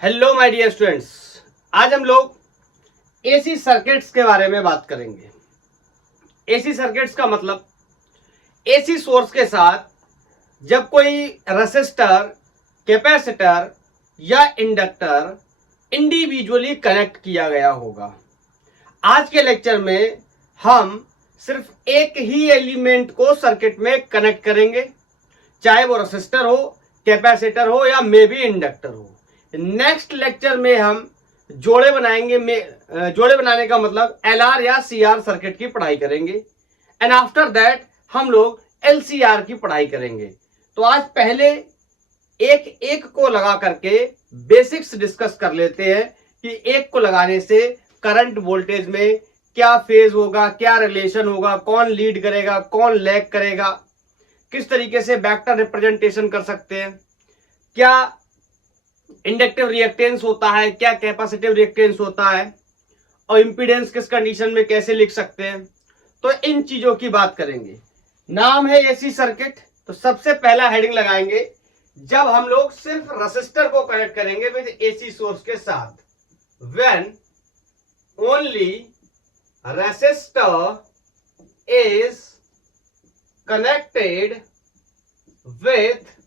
Hello my dear students, आज हम लोग एसी सर्किट्स के बारे में बात करेंगे। एसी सर्किट्स का मतलब एसी सोर्स के साथ जब कोई रेसिस्टर, कैपेसिटर या इंडक्टर इंडिविजुअली कनेक्ट किया गया होगा। आज के लेक्चर में हम सिर्फ एक ही एलिमेंट को सर्किट में कनेक्ट करेंगे, चाहे वो रेसिस्टर हो, कैपेसिटर हो या मे बी इंडक्टर हो। नेक्स्ट लेक्चर में हम जोड़े बनाएंगे। जोड़े बनाने का मतलब एलआर या सीआर सर्किट की पढ़ाई करेंगे एंड आफ्टर दैट हम लोग एलसीआर की पढ़ाई करेंगे। तो आज पहले एक एक को लगा करके बेसिक्स डिस्कस कर लेते हैं कि एक को लगाने से करंट वोल्टेज में क्या फेज होगा, क्या रिलेशन होगा, कौन लीड करेगा, कौन लैग करेगा, किस तरीके से वेक्टर रिप्रेजेंटेशन कर सकते हैं, क्या इंडक्टिव रिएक्टेंस होता है, क्या कैपेसिटिव रिएक्टेंस होता है और इंपीडेंस किस कंडीशन में कैसे लिख सकते हैं। तो इन चीजों की बात करेंगे। नाम है एसी सर्किट, तो सबसे पहला हेडिंग लगाएंगे जब हम लोग सिर्फ रेसिस्टर को कनेक्ट करेंगे विद एसी सोर्स के साथ। When only resistor is connected with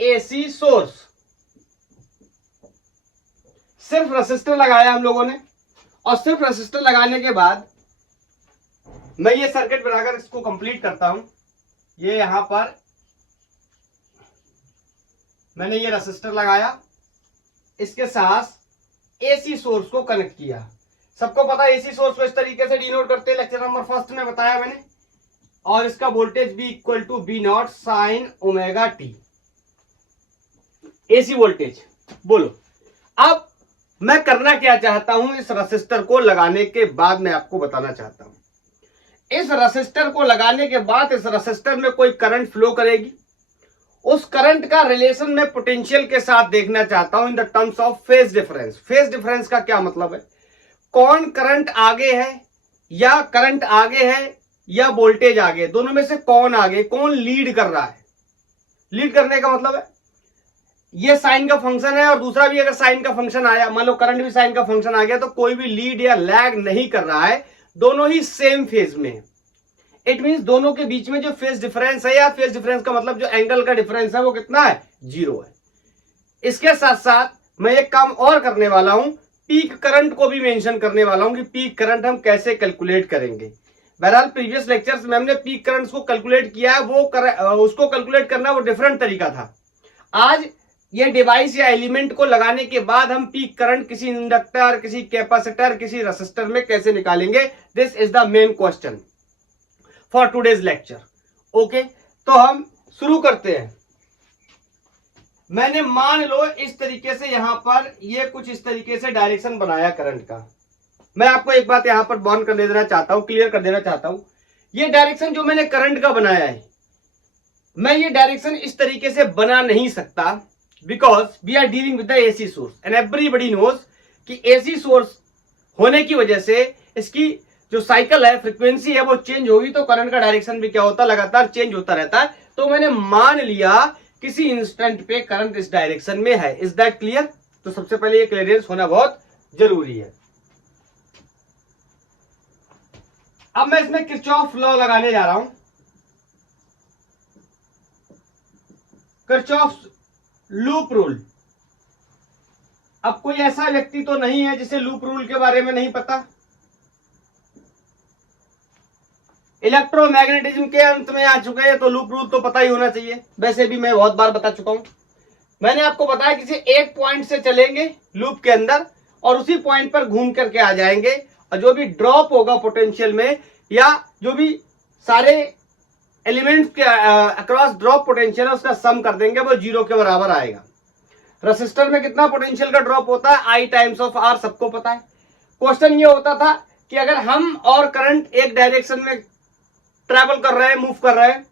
AC source. सिर्फ रेसिस्टर लगाया हम लोगों ने और सिर्फ रेसिस्टर लगाने के बाद मैं ये सर्किट बनाकर इसको कंप्लीट करता हूं। ये यहां पर मैंने ये रेसिस्टर लगाया, इसके साथ एसी सोर्स को कनेक्ट किया। सबको पता है एसी सोर्स को इस तरीके से डिनोट करते हैं, लेक्चर नंबर फर्स्ट में बताया मैंने। और इसका voltage V equal to B not sine omega t, AC voltage. बोलो अब मैं करना क्या चाहता हूं इस रेसिस्टर को लगाने के बाद, मैं आपको बताना चाहता हूं। इस रेसिस्टर को लगाने के बाद इस रेसिस्टर में कोई करंट फ्लो करेगी, उस करंट का रिलेशन में पोटेंशियल के साथ देखना चाहता हूं in the terms of phase difference. Phase difference का क्या मतलब है? कौन करंट आगे है या करंट आगे है या वोल्टेज आगे, दोनों में से कौन आगे, कौन लीड कर रहा है। लीड करने का मतलब है ये साइन का फंक्शन है और दूसरा भी अगर साइन का फंक्शन आया, मान लो करंट भी साइन का फंक्शन आ गया, तो कोई भी लीड या लैग नहीं कर रहा है, दोनों ही सेम फेज में। इट मींस दोनों के बीच में जो फेज डिफरेंस है, या फेज डिफरेंस का मतलब जो एंगल का डिफरेंस है वो कितना है? 0 है। इसके साथ साथ मैं एक काम और करने वाला हूं, पीक करंट को भी मेंशन करने वाला हूं कि पीक करंट हम कैसे कैलकुलेट करेंगे। बहरहाल प्रीवियस लेक्चर्स में हमने पीक करंट को कैलकुलेट किया है, उसको कैलकुलेट करना वो डिफरेंट तरीका था। आज ये डिवाइस या एलिमेंट को लगाने के बाद हम पीक करंट किसी इंडक्टर, किसी कैपेसिटर, किसी रेसिस्टर में कैसे निकालेंगे, this is the main question for today's lecture. Okay, तो हम शुरू करते हैं। मैंने मान लो इस तरीके से यहां पर ये कुछ इस तरीके से डायरेक्शन बनाया करंट का। मैं आपको एक बात यहां पर बॉन्ड कर देना चाहता हूं, क्लियर कर देना चाहता हूं। ये डायरेक्शन जो मैंने करंट का बनाया है, मैं ये डायरेक्शन इस तरीके से बना नहीं सकता, because we are dealing with the AC source and everybody knows कि एसी सोर्स होने की वजह से इसकी जो साइकिल है, फ्रीक्वेंसी है, वो चेंज होगी, तो करंट का डायरेक्शन भी क्या होता है? लगातार चेंज होता रहता है। तो मैंने मान लिया किसी इंस्टेंट पे करंट इस डायरेक्शन में है। Is that clear? तो सबसे पहले ये क्लियरेंस होना बहुत जरूरी है। अब मैं इसमें किरचॉफ लॉ लगाने जा रहा हूं। Kirchhoff loop rule. अब कोई ऐसा व्यक्ति तो नहीं है जिसे लूप रूल के बारे में नहीं पता। इलेक्ट्रोमैग्नेटिज्म के अंत में आ चुके हैं तो लूप रूल तो पता ही होना चाहिए। वैसे भी मैं बहुत बार बता चुका हूं। मैंने आपको बताया किसी एक पॉइंट से चलेंगे लूप के अंदर और उसी पॉइंट पर घूम करके आ जाएंगे, और जो भी ड्रॉप होगा पोटेंशियल में, या जो भी सारे एलिमेंट्स के अक्रॉस ड्रॉप पोटेंशियल है, उसका सम कर देंगे, वो 0 के बराबर आएगा। रेसिस्टर में कितना पोटेंशियल का ड्रॉप होता है? I टाइम्स ऑफ R, सबको पता है। क्वेश्चन ये होता था कि अगर हम और करंट एक डायरेक्शन में ट्रैवल कर रहे हैं, मूव कर रहे हैं,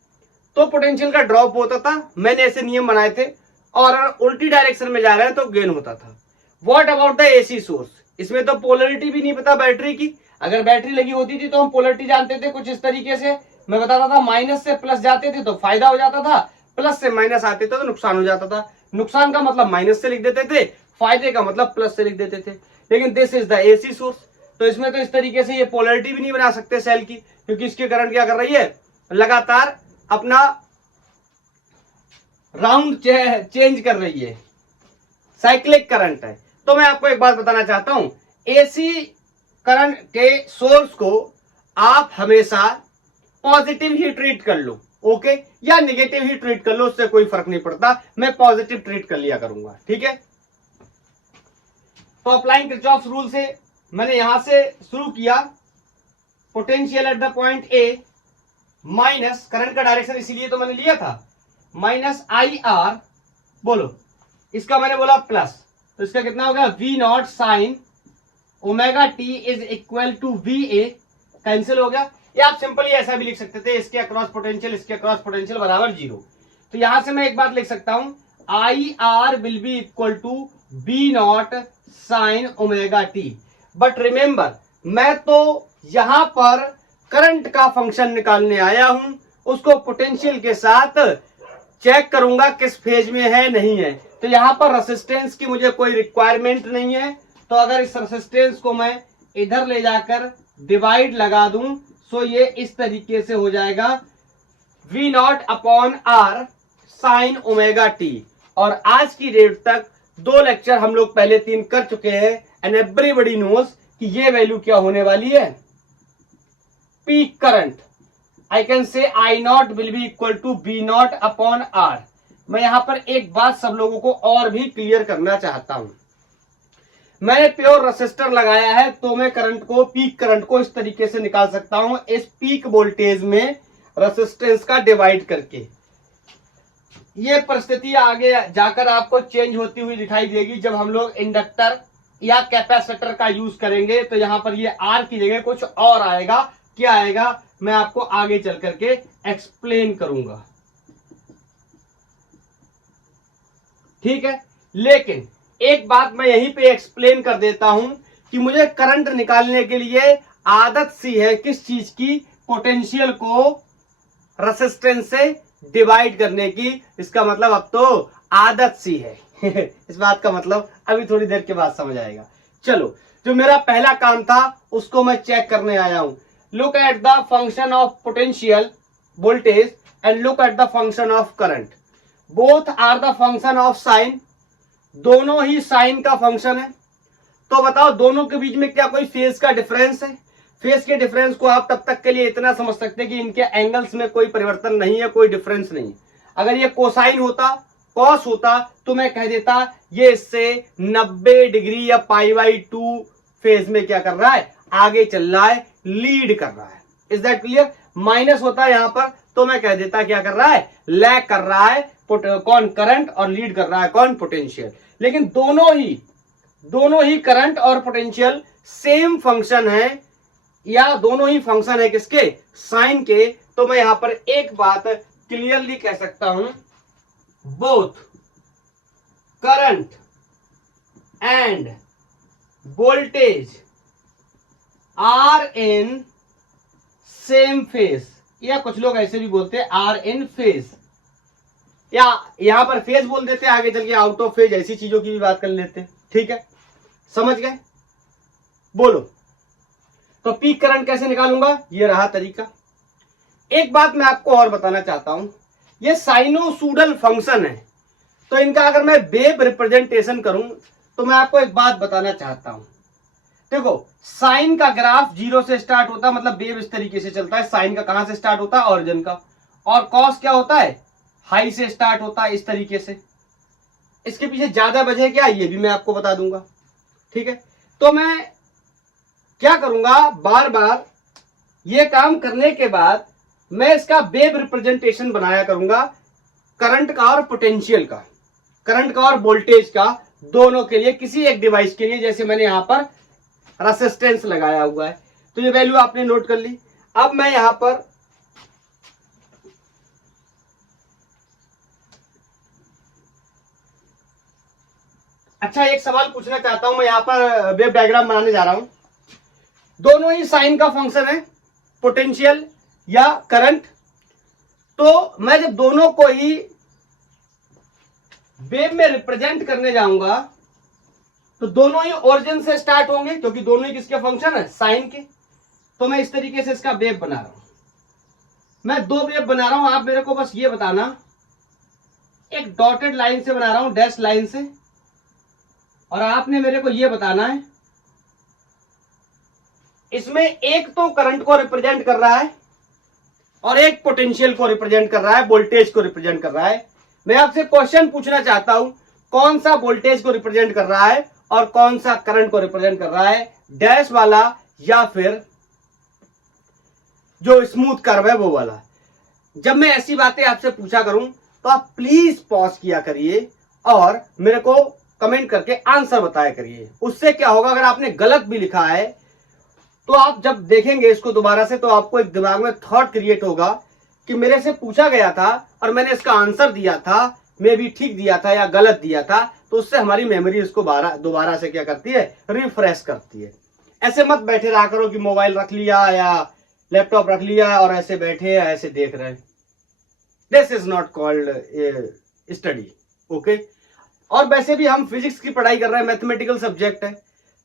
तो पोटेंशियल का ड्रॉप होता था। मैंने ऐसे नियम बनाए थे। और अगर उल्टी डायरेक्शन में जा रहे हैं तो गेन होता था। What about the AC source? इसमें तो पोलरिटी भी नहीं पता बैटरी की। अगर बैटरी लगी होती थी तो हम पोलरिटी जानते थे कुछ इस तरीके से। मैं बताता था माइनस से प्लस जाते थे तो फायदा हो जाता था, प्लस से माइनस आते थे तो नुकसान हो जाता था। नुकसान का मतलब माइनस से लिख देते थे, फायदे का मतलब प्लस से लिख देते थे। लेकिन this is the AC source, तो इसमें तो इस तरीके से ये पोलैरिटी भी नहीं बना सकते सेल की, क्योंकि इसकी करंट क्या कर रही है, लगातार अपना राउंड चेंज कर रही है, साइक्लिक करंट है। तो मैं आपको एक बात बताना चाहता हूं, एसी करंट के सोर्स को आप हमेशा पॉजिटिव ही ट्रीट कर लो, ओके, या नेगेटिव ही ट्रीट कर लो, उससे कोई फर्क नहीं पड़ता, मैं पॉजिटिव ट्रीट कर लिया करूंगा, ठीक है। तो अप्लाइंग किरचॉफ्स रूल से मैंने यहां से शुरू किया, potential at the point A minus, current का डायरेक्शन इसीलिए तो मैंने लिया था, माइनस आई आर, बोलो इसका मैंने बोला प्लस, तो इसका कितना हो गया, V not sine omega t is equal to V A, cancel हो गया। या आप सिंपली ऐसा भी लिख सकते थे, इसके अक्रॉस पोटेंशियल इसके अक्रॉस पोटेंशियल बराबर 0। तो यहां से मैं एक बात लिख सकता हूं, I R will be equal to B not sine omega t. But remember, मैं तो यहां पर करंट का फंक्शन निकालने आया हूं, उसको पोटेंशियल के साथ चेक करूंगा किस फेज में है नहीं है। तो यहां पर रेसिस्टेंस की मुझे कोई रिक्वायरमेंट नहीं है, तो अगर इस रेसिस्टेंस को मैं इधर ले जाकर डिवाइड लगा दूं, सो ये इस तरीके से हो जाएगा V not upon R sine omega T. और आज की डेट तक 2 लेक्चर हम लोग पहले 3 कर चुके हैं, एंड एवरीबॉडी नोज कि ये वैल्यू क्या होने वाली है, peak current. I can say I not will be equal to B not upon R. मैं यहां पर एक बात सब लोगों को और भी क्लियर करना चाहता हूं, मैंने प्योर रेसिस्टर लगाया है, तो मैं करंट को, पीक करंट को इस तरीके से निकाल सकता हूं, इस पीक वोल्टेज में रेसिस्टेंस का डिवाइड करके। ये परिस्थिति आगे जाकर आपको चेंज होती हुई दिखाई देगी जब हम लोग इंडक्टर या कैपेसिटर का यूज करेंगे, तो यहां पर ये आर की जगह कुछ और आएगा। क्या आएगा, मैं आपको आगे चल करके एक्सप्लेन करूंगा, ठीक है। लेकिन एक बात मैं यहीं पे एक्सप्लेन कर देता हूं कि मुझे करंट निकालने के लिए आदत सी है किस चीज की, पोटेंशियल को रेसिस्टेंस से डिवाइड करने की। इसका मतलब अब तो आदत सी है इस बात का मतलब अभी थोड़ी देर के बाद समझ आएगा। चलो, जो मेरा पहला काम था उसको मैं चेक करने आया हूं। Look at the function of potential voltage and look at the function of current, both are the function of sine, दोनों ही साइन का फंक्शन है। तो बताओ दोनों के बीच में क्या कोई फेज का डिफरेंस है? फेज के डिफरेंस को आप तब तक के लिए इतना समझ सकते हैं कि इनके एंगल्स में कोई परिवर्तन नहीं है, कोई डिफरेंस नहीं। अगर ये कोसाइन होता, कॉस होता, तो मैं कह देता ये इससे 90 डिग्री या π/2 फेज में क्या कर रहा है, आगे चल रहा है, लीड कर रहा है। Is that clear? माइनस होता है यहां पर, तो मैं कह देता क्या कर रहा है, लैग कर रहा है कौन, करंट, और लीड कर रहा है कौन, पोटेंशियल। लेकिन दोनों ही करंट और पोटेंशियल सेम फंक्शन है, या दोनों ही फंक्शन है किसके, साइन के। तो मैं यहां पर एक बात क्लियरली कह सकता हूं, both current and voltage are in same phase, या कुछ लोग ऐसे भी बोलते हैं आर इन फेज, या यहां पर फेज बोल देते हैं, आगे चल के आउट ऑफ फेज, ऐसी चीजों की भी बात कर लेते हैं, ठीक है। समझ गए? बोलो, तो पीक करंट कैसे निकालूंगा, ये रहा तरीका। एक बात मैं आपको और बताना चाहता हूं, ये साइनोसुडल फंक्शन है, तो इनका अगर मैं वेव रिप्रेजेंटेशन करूं, तो मैं आपको एक बात बताना चाहता हूं। देखो, साइन का ग्राफ 0 से स्टार्ट होता है, मतलब वेव इस तरीके से चलता है। साइन का कहां से स्टार्ट होता है, ऑरिजिन का। और कॉस क्या होता है, हाई से स्टार्ट होता है, इस तरीके से। इसके पीछे ज्यादा वजह क्या, ये भी मैं आपको बता दूंगा, ठीक है। तो मैं क्या करूंगा, बार बार ये काम करने के बाद मैं इसका वेव रिप्रेजेंटेशन बनाया करूंगा, करंट का और पोटेंशियल का, करंट का और वोल्टेज का, दोनों के लिए, किसी एक डिवाइस के लिए। जैसे मैंने यहां पर रेसिस्टेंस लगाया हुआ है, तो ये वैल्यू आपने नोट कर ली। अब मैं यहां पर अच्छा एक सवाल पूछना चाहता हूं, मैं यहां पर वेव डायग्राम बनाने जा रहा हूं। दोनों ही साइन का फंक्शन है, पोटेंशियल या करंट। तो मैं जब दोनों को ही वेव में रिप्रेजेंट करने जाऊंगा तो दोनों ही ओरिजिन से स्टार्ट होंगे, क्योंकि दोनों ही किसके फंक्शन है, साइन के। तो मैं इस तरीके से इसका वेव बना रहा हूं। मैं दो वेव बना रहा हूं, आप मेरे को बस ये बताना, एक डॉटेड लाइन से बना रहा हूं, डैश लाइन से, और आपने मेरे को ये बताना है इसमें एक तो करंट को रिप्रेजेंट कर रहा है और एक पोटेंशियल को रिप्रेजेंट कर रहा है, वोल्टेज को रिप्रेजेंट कर रहा है। मैं आपसे क्वेश्चन पूछना चाहता हूं, कौन सा वोल्टेज को रिप्रेजेंट कर रहा है और कौन सा करंट को रिप्रेजेंट कर रहा है, डैश वाला या फिर जो स्मूथ कर्व है वो वाला। जब मैं ऐसी बातें आपसे पूछा करूं तो आप प्लीज पॉज किया करिए और मेरे को कमेंट करके आंसर बताया करिए। उससे क्या होगा, अगर आपने गलत भी लिखा है तो आप जब देखेंगे इसको दोबारा से तो आपको एक दिमाग में थॉट क्रिएट होगा कि मेरे से पूछा गया था और मैंने इसका आंसर दिया था, मैं भी ठीक दिया था या गलत दिया था। तो उससे हमारी मेमोरी इसको दोबारा से क्या करती है, रिफ्रेश करती है। ऐसे मत बैठे रहा करो कि मोबाइल रख लिया या लैपटॉप रख लिया और ऐसे बैठे ऐसे देख रहे हैं। This is not called study, okay. और वैसे भी हम फिजिक्स की पढ़ाई कर रहे हैं, मैथमेटिकल सब्जेक्ट है,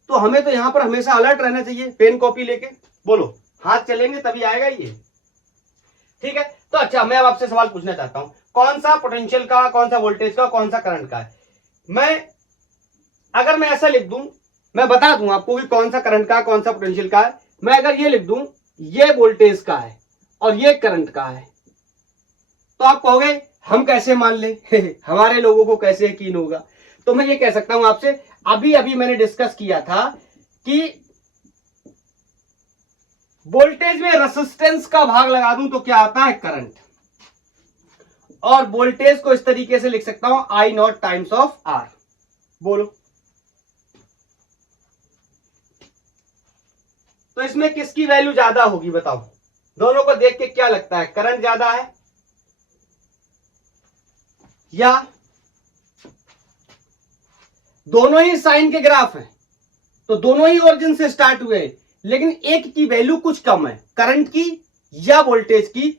तो हमें तो यहां पर हमेशा अलर्ट रहना चाहिए, पेन कॉपी लेके। बोलो, हाथ चलेंगे तभी आएगा ये, ठीक है। तो अच्छा, मैं अब आपसे सवाल पूछना चाहता हूं, कौन सा पोटेंशियल का, कौन सा वोल्टेज का, कौन सा करंट का है। अगर मैं ऐसा लिख दूं, मैं बता दूं आपको कि कौन सा करंट का, कौन सा पोटेंशियल का है। मैं अगर ये लिख दूं, ये वोल्टेज का है और ये करंट का है, तो आप कहोगे हम कैसे मान ले हमारे लोगों को कैसे यकीन होगा। तो मैं ये कह सकता हूं आपसे, अभी अभी मैंने डिस्कस किया था कि वोल्टेज में रेसिस्टेंस का भाग लगा दूं तो क्या आता है, करंट। और वोल्टेज को इस तरीके से लिख सकता हूं, I not times of are. बोलो, तो इसमें किसकी वैल्यू ज्यादा होगी बताओ। दोनों को देख के क्या लगता है, करंट ज्यादा है या दोनों ही साइन के ग्राफ हैं, तो दोनों ही ओरिजिन से स्टार्ट हुए हैं, लेकिन एक की वैल्यू कुछ कम है, करंट की या वोल्टेज की,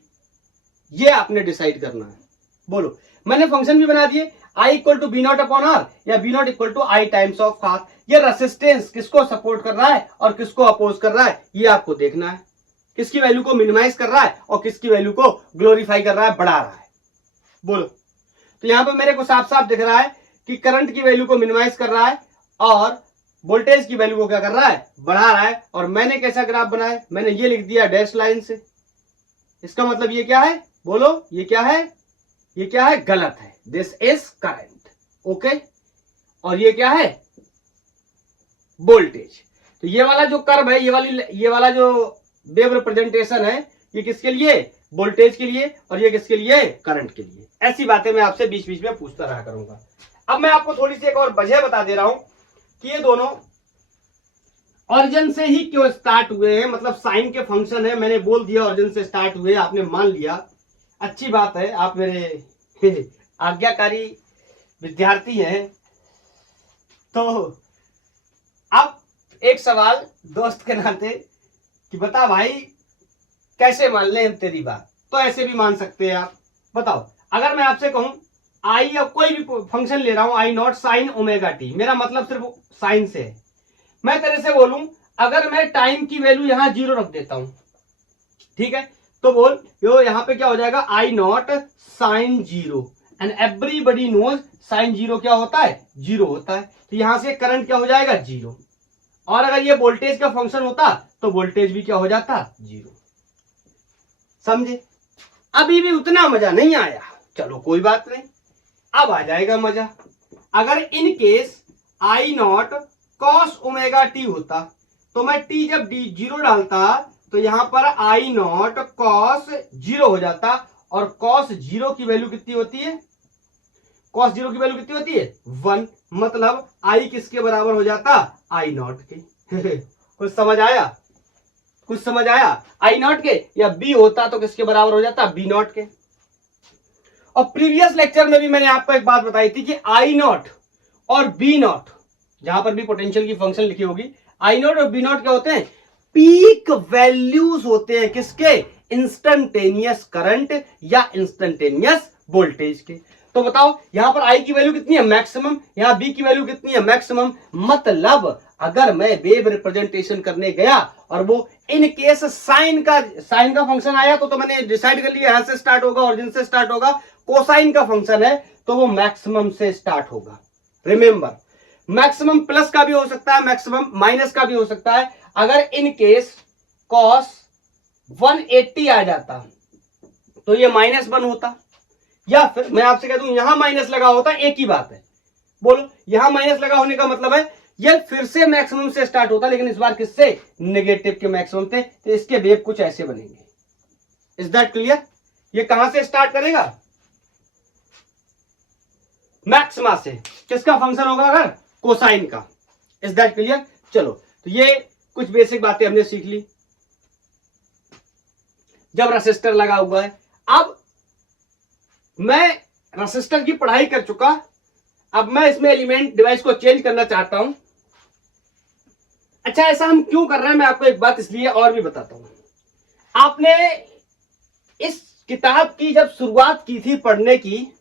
ये आपने डिसाइड करना है। बोलो, मैंने फंक्शन भी बना दिए, I equal to B not upon R या B not equal to I times of R. ये रेसिस्टेंस किसको सपोर्ट कर रहा है और किसको अपोज कर रहा है, ये आपको देखना है। किसकी वैल्यू को मिनिमाइज कर रहा है और किसकी वैल्यू को ग्लोरीफाई कर रहा है, बढ़ा रहा है। बोलो, तो यहां पर मेरे को साफ साफ दिख रहा है कि करंट की वैल्यू को मिनिमाइज कर रहा है और वोल्टेज की वैल्यू को क्या कर रहा है, बढ़ा रहा है। और मैंने कैसा ग्राफ बनाया, मैंने ये लिख दिया डैश लाइन से। इसका मतलब ये क्या है, बोलो, ये क्या है, ये क्या है, गलत है। This is current, okay. और ये क्या है, वोल्टेज। तो ये वाला जो कर्व है, ये वाला जो वेव रिप्रेजेंटेशन है, ये किसके लिए, वोल्टेज के लिए, और ये किसके लिए, करंट के लिए। ऐसी बातें मैं आपसे बीच बीच में पूछता रहा करूंगा। अब मैं आपको थोड़ी सी एक और वजह बता दे रहा हूं कि ये दोनों ऑरिजिन से ही क्यों स्टार्ट हुए हैं, मतलब साइन के फंक्शन है। मैंने बोल दिया ऑरिजिन से स्टार्ट हुए, आपने मान लिया, अच्छी बात है, आप मेरे आज्ञाकारी विद्यार्थी हैं। तो अब एक सवाल दोस्त के नाते कि बता भाई कैसे मान लें तेरी बात। तो ऐसे भी मान सकते हैं आप। बताओ, अगर मैं आपसे कहूं आई या कोई भी फंक्शन ले रहा हूं, I not sine omega T, मेरा मतलब सिर्फ साइन से है। मैं तेरे से बोलूं अगर मैं टाइम की वैल्यू यहां 0 रख देता हूं, ठीक है, तो बोल यो यहां पे क्या हो जाएगा, I not sine 0 and everybody knows sine 0 क्या होता है, 0 होता है। तो यहां से करंट क्या हो जाएगा, 0। और अगर ये वोल्टेज का फंक्शन होता तो वोल्टेज भी क्या हो जाता, 0। समझे। अभी भी उतना मजा नहीं आया, चलो कोई बात नहीं, अब आ जाएगा मजा। अगर in case I naught cos omega t होता तो मैं टी जब 0 डालता तो यहां पर आई नॉट कॉस 0 हो जाता। और कॉस 0 की वैल्यू कितनी होती है, कॉस 0 की वैल्यू कितनी होती है, 1। मतलब आई किसके बराबर हो जाता, आई नॉट के कुछ समझ आया, कुछ समझ आया, आई नॉट के। या बी होता तो किसके बराबर हो जाता, बी नॉट के। और प्रीवियस लेक्चर में भी मैंने आपको एक बात बताई थी कि आई नॉट और बी नॉट, जहां पर भी पोटेंशियल की फंक्शन लिखी होगी, आई नॉट और बी नॉट क्या होते हैं, पीक वैल्यूज होते हैं। किसके, इंस्टेंटेनियस करंट या इंस्टेंटेनियस वोल्टेज के। तो बताओ यहां पर आई की वैल्यू कितनी है, मैक्सिमम, यहां बी की वैल्यू कितनी है, मैक्सिमम। मतलब अगर मैं वेव रिप्रेजेंटेशन करने गया और वो इन केस साइन का फंक्शन आया तो मैंने डिसाइड कर लिया यहां से स्टार्ट होगा, ऑरिजिन से स्टार्ट होगा। कोसाइन का फंक्शन है तो वो मैक्सिमम से स्टार्ट होगा। रिमेंबर, मैक्सिमम प्लस का भी हो सकता है, मैक्सिमम माइनस का भी हो सकता है। अगर इन केस कॉस 180 आ जाता तो ये -1 होता, या फिर मैं आपसे कह दूं यहां माइनस लगा होता, एक ही बात है। बोलो, यहां माइनस लगा होने का मतलब है ये फिर से मैक्सिमम से स्टार्ट होता, लेकिन इस बार किससे, नेगेटिव के मैक्सिमम थे, तो इसके वेव कुछ ऐसे बनेंगे। Is that clear? ये कहां से स्टार्ट करेगा, मैक्सिमा से। किसका फंक्शन होगा, अगर कोसाइन का। Is that clear? चलो, तो ये कुछ बेसिक बातें हमने सीख ली। जब रेसिस्टर लगा हुआ है, अब मैं रेसिस्टर की पढ़ाई कर चुका, अब मैं इसमें एलिमेंट डिवाइस को चेंज करना चाहता हूं। अच्छा, ऐसा हम क्यों कर रहे हैं, मैं आपको एक बात इसलिए और भी बताता हूं। आपने इस किताब की जब शुरुआत की थी पढ़ने की,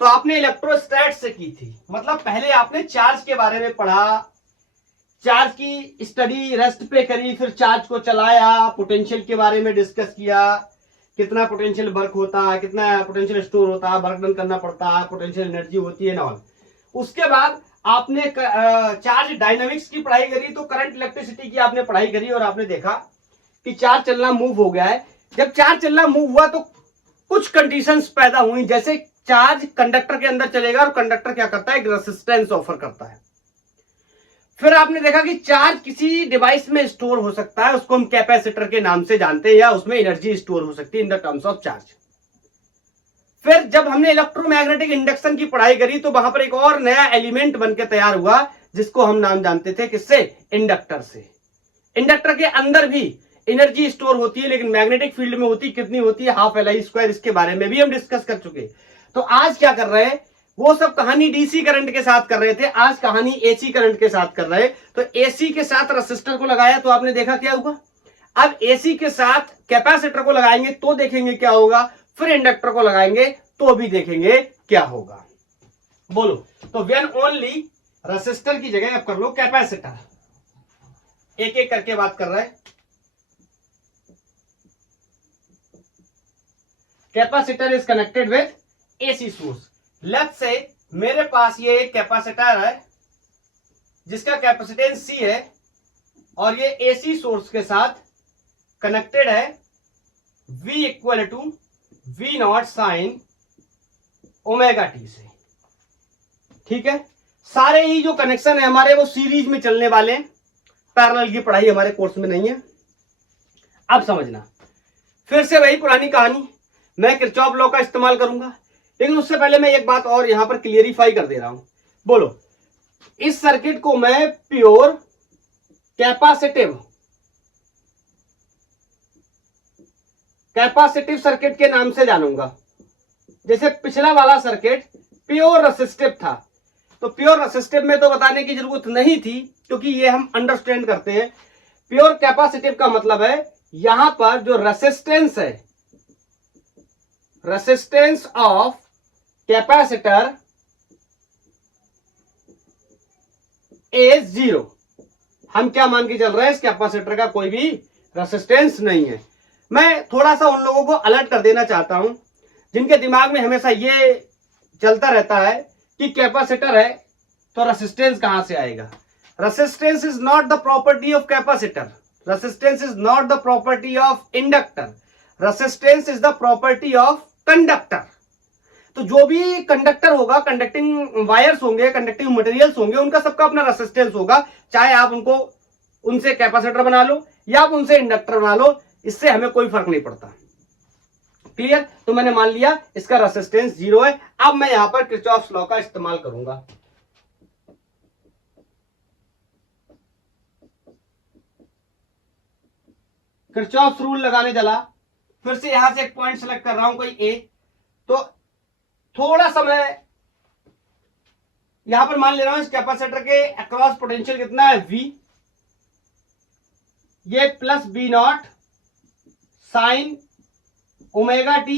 तो आपने इलेक्ट्रोस्टैट से की थी। मतलब पहले आपने चार्ज के बारे में पढ़ा, चार्ज की स्टडी रेस्ट पे करी, फिर चार्ज को चलाया, पोटेंशियल के बारे में डिस्कस किया, कितना पोटेंशियल वर्क होता है, कितना पोटेंशियल स्टोर होता है, वर्क डन करना पड़ता है, पोटेंशियल एनर्जी होती है ना। उसके बाद आपने चार्ज डायनामिक्स की पढ़ाई करी, तो करंट इलेक्ट्रिसिटी की आपने पढ़ाई करी, और आपने देखा कि चार्ज चलना मूव हो गया है। जब चार्ज चलना मूव हुआ तो कुछ कंडीशंस पैदा हुई, जैसे चार्ज कंडक्टर के अंदर चलेगा और कंडक्टर क्या करता है, एक रेसिस्टेंस ऑफर करता है। फिर आपने देखा कि चार्ज किसी डिवाइस में स्टोर हो सकता है, उसको हम कैपेसिटर के नाम से जानते हैं, या उसमें एनर्जी स्टोर हो सकती है in the terms of charge. फिर जब हमने इलेक्ट्रोमैग्नेटिक इंडक्शन की पढ़ाई करी, तो वहां पर एक और नया एलिमेंट बनकर तैयार हुआ, जिसको हम नाम जानते थे किससे, इंडक्टर से। इंडक्टर के अंदर भी एनर्जी स्टोर होती है, लेकिन मैग्नेटिक फील्ड में होती कितनी होती है, ½ Li²। इसके बारे में भी हम डिस्कस कर चुके। तो आज क्या कर रहे हैं, वो सब कहानी डीसी करंट के साथ कर रहे थे, आज कहानी एसी करंट के साथ कर रहे हैं। तो एसी के साथ रेसिस्टर को लगाया तो आपने देखा क्या हुआ। अब एसी के साथ कैपेसिटर को लगाएंगे तो देखेंगे क्या होगा, फिर इंडक्टर को लगाएंगे तो भी देखेंगे क्या होगा। बोलो, तो व्हेन ओनली रेसिस्टर की जगह अब कर लो कैपेसिटर। एक एक करके बात कर रहे हैं। Capacitor is connected with AC source. Let's say मेरे पास ये एक कैपेसिटर है जिसका कैपेसिटेंस C है, और ये एसी सोर्स के साथ कनेक्टेड है, V equal to V0 sine ω/t से। ठीक है, सारे ही जो कनेक्शन है हमारे वो सीरीज में चलने वाले हैं, पैरेलल की पढ़ाई हमारे कोर्स में नहीं है। अब समझना, फिर से वही पुरानी कहानी, मैं किरचॉफ लॉ का इस्तेमाल करूंगा, लेकिन उससे पहले मैं एक बात और यहां पर क्लियरिफाई कर दे रहा हूं। बोलो, इस सर्किट को मैं प्योर कैपेसिटिव सर्किट के नाम से जानूंगा। जैसे पिछला वाला सर्किट प्योर रेसिस्टिव था, तो प्योर रेसिस्टिव में तो बताने की जरूरत नहीं थी, क्योंकि ये हम अंडरस्टैंड करते हैं। प्योर कैपेसिटिव का मतलब है यहां पर जो रेसिस्टेंस है, रेसिस्टेंस ऑफ कैपेसिटर इज 0। हम क्या मान के चल रहे हैं, इस कैपेसिटर का कोई भी रेसिस्टेंस नहीं है। मैं थोड़ा सा उन लोगों को अलर्ट कर देना चाहता हूं जिनके दिमाग में हमेशा ये चलता रहता है कि कैपेसिटर है तो रेसिस्टेंस कहां से आएगा। Resistance is not the property of capacitor, resistance is not the property of inductor, resistance is the property of conductor. तो जो भी कंडक्टर होगा, कंडक्टिंग वायर्स होंगे, कंडक्टिंग मटेरियल्स होंगे, उनका सबका अपना रेसिस्टेंस होगा। चाहे आप उनको उनसे कैपेसिटर बना लो या आप उनसे इंडक्टर बना लो, इससे हमें कोई फर्क नहीं पड़ता। क्लियर? तो मैंने मान लिया इसका रेसिस्टेंस 0 है। अब मैं यहां पर किरचॉफ्स लॉ का इस्तेमाल करूंगा। किरचॉफ्स रूल लगाने चला, फिर से यहां से एक पॉइंट सेलेक्ट कर रहा हूं, कोई ए। तो थोड़ा सा मैं यहां पर मान ले रहा हूं इस कैपेसिटर के अक्रॉस पोटेंशियल कितना है, V, ये plus V0 sine ω/t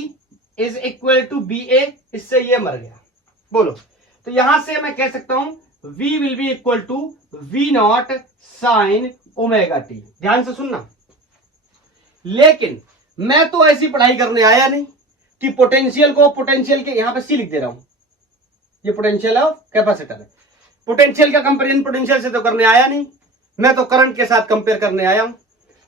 is equal to B A, इससे ये मर गया। बोलो, तो यहां से मैं कह सकता हूं v will be equal to v not sine omega t. ध्यान से सुनना, लेकिन मैं तो ऐसी पढ़ाई करने आया नहीं कि पोटेंशियल को पोटेंशियल के, यहां पे सी लिख दे रहा हूं, ये पोटेंशियल ऑफ कैपेसिटर है। पोटेंशियल का कंपेरिजन पोटेंशियल से तो करने आया नहीं, मैं तो करंट के साथ कंपेयर करने आया हूं।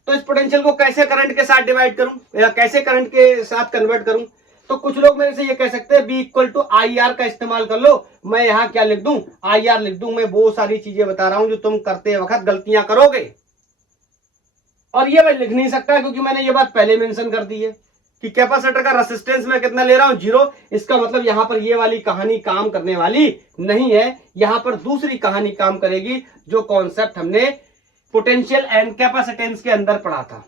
तो इस पोटेंशियल को कैसे करंट के साथ डिवाइड करूं या कैसे करंट के साथ कन्वर्ट करूं? तो कुछ लोग मेरे से ये कह सकते हैं V equal to I R का इस्तेमाल कर लो। मैं यहां क्या लिख दूं? आई आर लिख दूं। मैं वो सारी चीजें बता रहा हूं जो तुम करते वक्त गलतियां करोगे, और ये मैं लिख नहीं सकता क्योंकि मैंने ये बात पहले मेंशन कर दी है कि कैपेसिटर का रेसिस्टेंस मैं कितना ले रहा हूं, 0। इसका मतलब यहां पर ये वाली कहानी काम करने वाली नहीं है, यहां पर दूसरी कहानी काम करेगी जो कॉन्सेप्ट हमने पोटेंशियल एंड कैपेसिटेंस के अंदर पढ़ा था।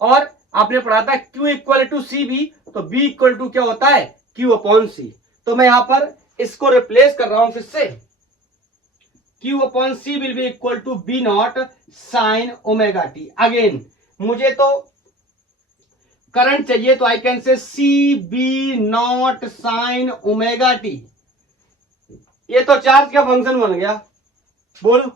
और आपने पढ़ा था Q इक्वल टू सी भी, तो B इक्वल टू क्या होता है? Q अपॉन सी। तो मैं यहां पर इसको रिप्लेस कर रहा हूं फिर से, Q upon C will be equal to B not sine omega t. Again मुझे तो करंट चाहिए, तो I can say C B not sine omega t. ये तो चार्ज का फंक्शन बन गया। बोलो,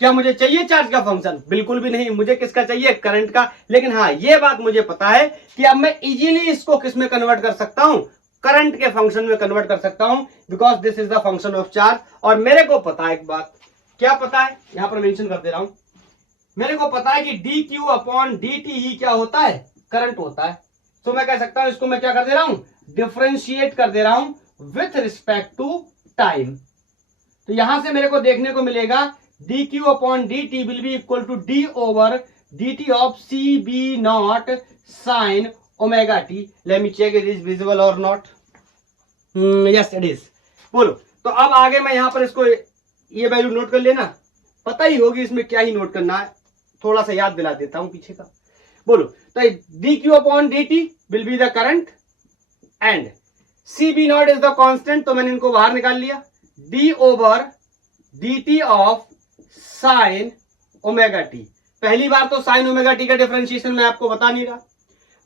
क्या मुझे चाहिए चार्ज का फंक्शन? बिल्कुल भी नहीं, मुझे किसका चाहिए? करंट का। लेकिन हाँ, ये बात मुझे पता है कि अब मैं इजीली इसको किस में कन्वर्ट कर सकता हूं? करंट के फंक्शन में कन्वर्ट कर सकता हूं, because this is the function of charge. और मेरे को पता है एक बात, क्या पता है? यहां पर मेंशन कर दे रहा हूं, मेरे को पता है कि D Q upon D T ही क्या होता है? करंट होता है। तो मैं कह सकता हूं इसको मैं क्या कर दे रहा हूं? डिफरेंशिएट कर दे रहा हूं विथ रिस्पेक्ट टू टाइम। तो यहां से मेरे को देखने को मिलेगा d Q upon D T will be equal to d over D t of C B not sine omega t. Let me check it is visible और नॉट। Yes it is. बोलो, तो अब आगे मैं यहां पर इसको ये वैल्यू नोट कर लेना, पता ही होगी इसमें क्या ही नोट करना है, थोड़ा सा याद दिला देता हूं पीछे का। बोलो, तो d Q upon D T will be the current and C B not is the constant, तो मैंने इनको बाहर निकाल लिया। D over D t of sine omega t. पहली बार तो साइन ओमेगा टी का डिफरेंशिएशन मैं आपको बता नहीं रहा,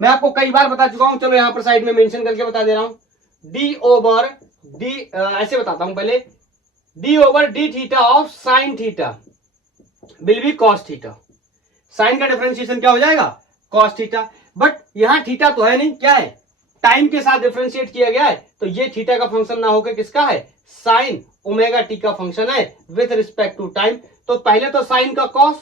मैं आपको कई बार बता चुका हूं। चलो यहां पर साइड में मेंशन करके बता दे रहा हूं। डी ओवर डी, ऐसे बताता हूं पहले, d over d theta of sine theta will be cos theta. Sine का डिफरेंशिएशन क्या हो जाएगा? Cos theta. बट यहां थीटा तो है नहीं, क्या है? टाइम के साथ डिफरेंशिएट किया गया है, तो ये थीटा का फंक्शन ना होकर किसका है? साइन ओमेगा टी का फंक्शन है विथ रिस्पेक्ट टू टाइम। तो पहले तो साइन का कॉस,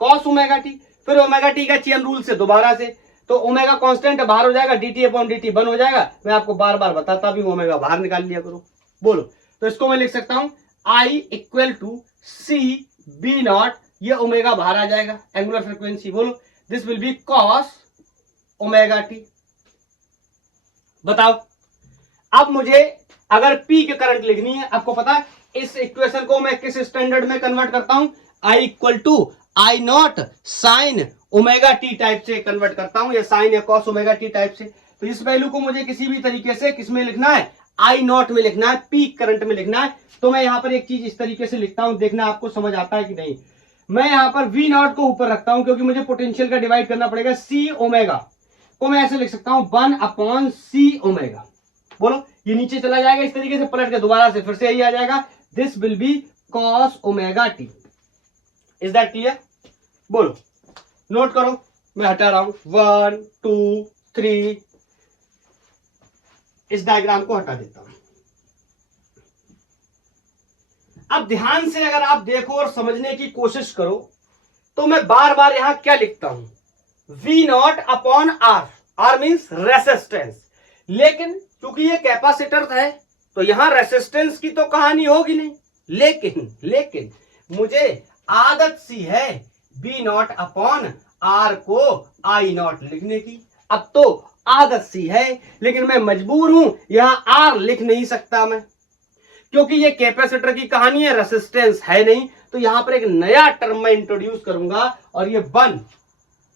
कॉस ओमेगा टी, फिर ओमेगा टी का चेन रूल से दोबारा से, तो ओमेगा कांस्टेंट बाहर हो जाएगा, D T upon D T बन हो जाएगा। मैं आपको बार बार बताता भी ओमेगा बाहर निकाल लिया करो। बोलो, तो इसको मैं लिख सकता हूं I equal to C B not, ये ओमेगा बाहर आ जाएगा, एंगुलर फ्रीक्वेंसी। बोलो, this will be cos omega T. बताओ, अब मुझे अगर पी के करंट लिखनी है, आपको पता है इस इक्वेशन को मैं किस स्टैंडर्ड में कन्वर्ट करता हूं? I equal to I not sine omega T type से कन्वर्ट करता हूं, या साइन या कॉस ओमेगा टी टाइप से। तो इस वैल्यू को मुझे किसी भी तरीके से किस में लिखना है? आई नॉट में लिखना है, पीक करंट में लिखना है। तो मैं यहां पर एक चीज इस तरीके से लिखता हूं, देखना आपको समझ आता है कि नहीं। मैं यहां पर वी नॉट को ऊपर रखता हूं क्योंकि मुझे पोटेंशियल का डिवाइड करना पड़ेगा। सी ओमेगा को मैं ऐसे लिख सकता हूं 1 अपॉन सी ओमेगा। बोलो, ये नीचे चला जाएगा इस तरीके से, पलट के दोबारा से फिर से यही आ जाएगा, this will be cos omega t. Is that clear? बोलो, नोट करो, मैं हटा रहा हूं 1 2 3, इस डायग्राम को हटा देता हूं। अब ध्यान से अगर आप देखो और समझने की कोशिश करो, तो मैं बार बार यहां क्या लिखता हूं? V not upon R, R means resistance. लेकिन क्योंकि ये कैपेसिटर है, तो यहां रेसिस्टेंस की तो कहानी होगी नहीं। लेकिन मुझे आदत सी है बी नॉट अपॉन आर को आई नॉट लिखने की। अब तो आदत सी है, लेकिन मैं मजबूर हूं, यहां आर लिख नहीं सकता मैं, क्योंकि ये कैपेसिटर की कहानी है, रेसिस्टेंस है नहीं। तो यहां पर एक नया टर्म मैं इंट्रोड्यूस करूंगा, और ये 1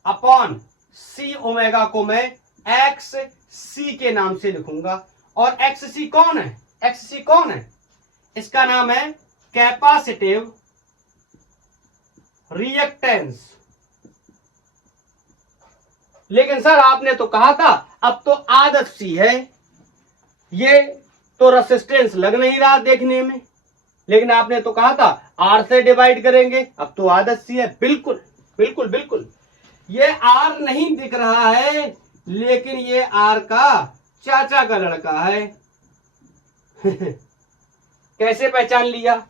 अपॉन सी ओमेगा को मैं एक्स सी के नाम से लिखूंगा। और एक्स सी कौन है? एक्स सी कौन है? इसका नाम है कैपेसिटिव रिएक्टेंस। लेकिन सर आपने तो कहा था अब तो आदत सी है, ये तो रेसिस्टेंस लग नहीं रहा देखने में, लेकिन आपने तो कहा था आर से डिवाइड करेंगे, अब तो आदत सी है। बिल्कुल बिल्कुल बिल्कुल, ये आर नहीं दिख रहा है, लेकिन ये आर का चाचा का लड़का है। कैसे पहचान लिया?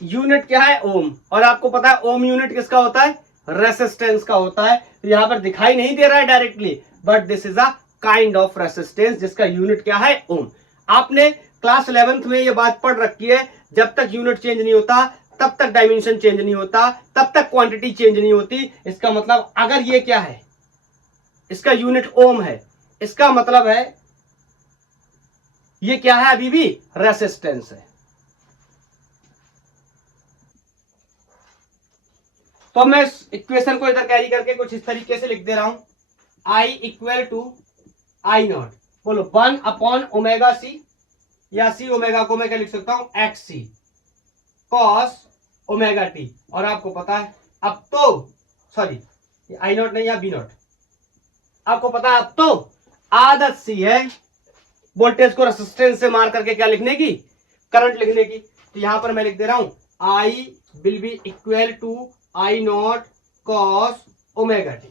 यूनिट क्या है? ओम, और आपको पता है ओम यूनिट किसका होता है? रेसिस्टेंस का होता है। तो यहां पर दिखाई नहीं दे रहा है directly, but this is a kind of resistance जिसका यूनिट क्या है? ओम। आपने क्लास 11th में ये बात पढ़ रखी है, जब तक यूनिट चेंज नहीं होता तब तक डायमेंशन चेंज नहीं होता, तब तक क्वांटिटी चेंज नहीं होती। इसका मतलब अगर ये क्या है, इसका यूनिट ओम है, इसका मतलब है ये क्या है? अभी भी रेसिस्टेंस है। तो मैं इस इक्वेशन को इधर कैरी करके कुछ इस तरीके से लिख दे रहा हूं, I equal to I not, बोलो 1/ωc, या सी ओमेगा को मैं क्या लिख सकता हूं? XC cos ωt। और आपको पता है अब तो, सॉरी आई नॉट नहीं, या बी नॉट, आपको पता है अब तो आदत सी है वोल्टेज को रेसिस्टेंस से मार करके क्या लिखने की? करंट लिखने की। तो यहां पर मैं लिख दे रहा हूं I will be equal to I not cos ωt।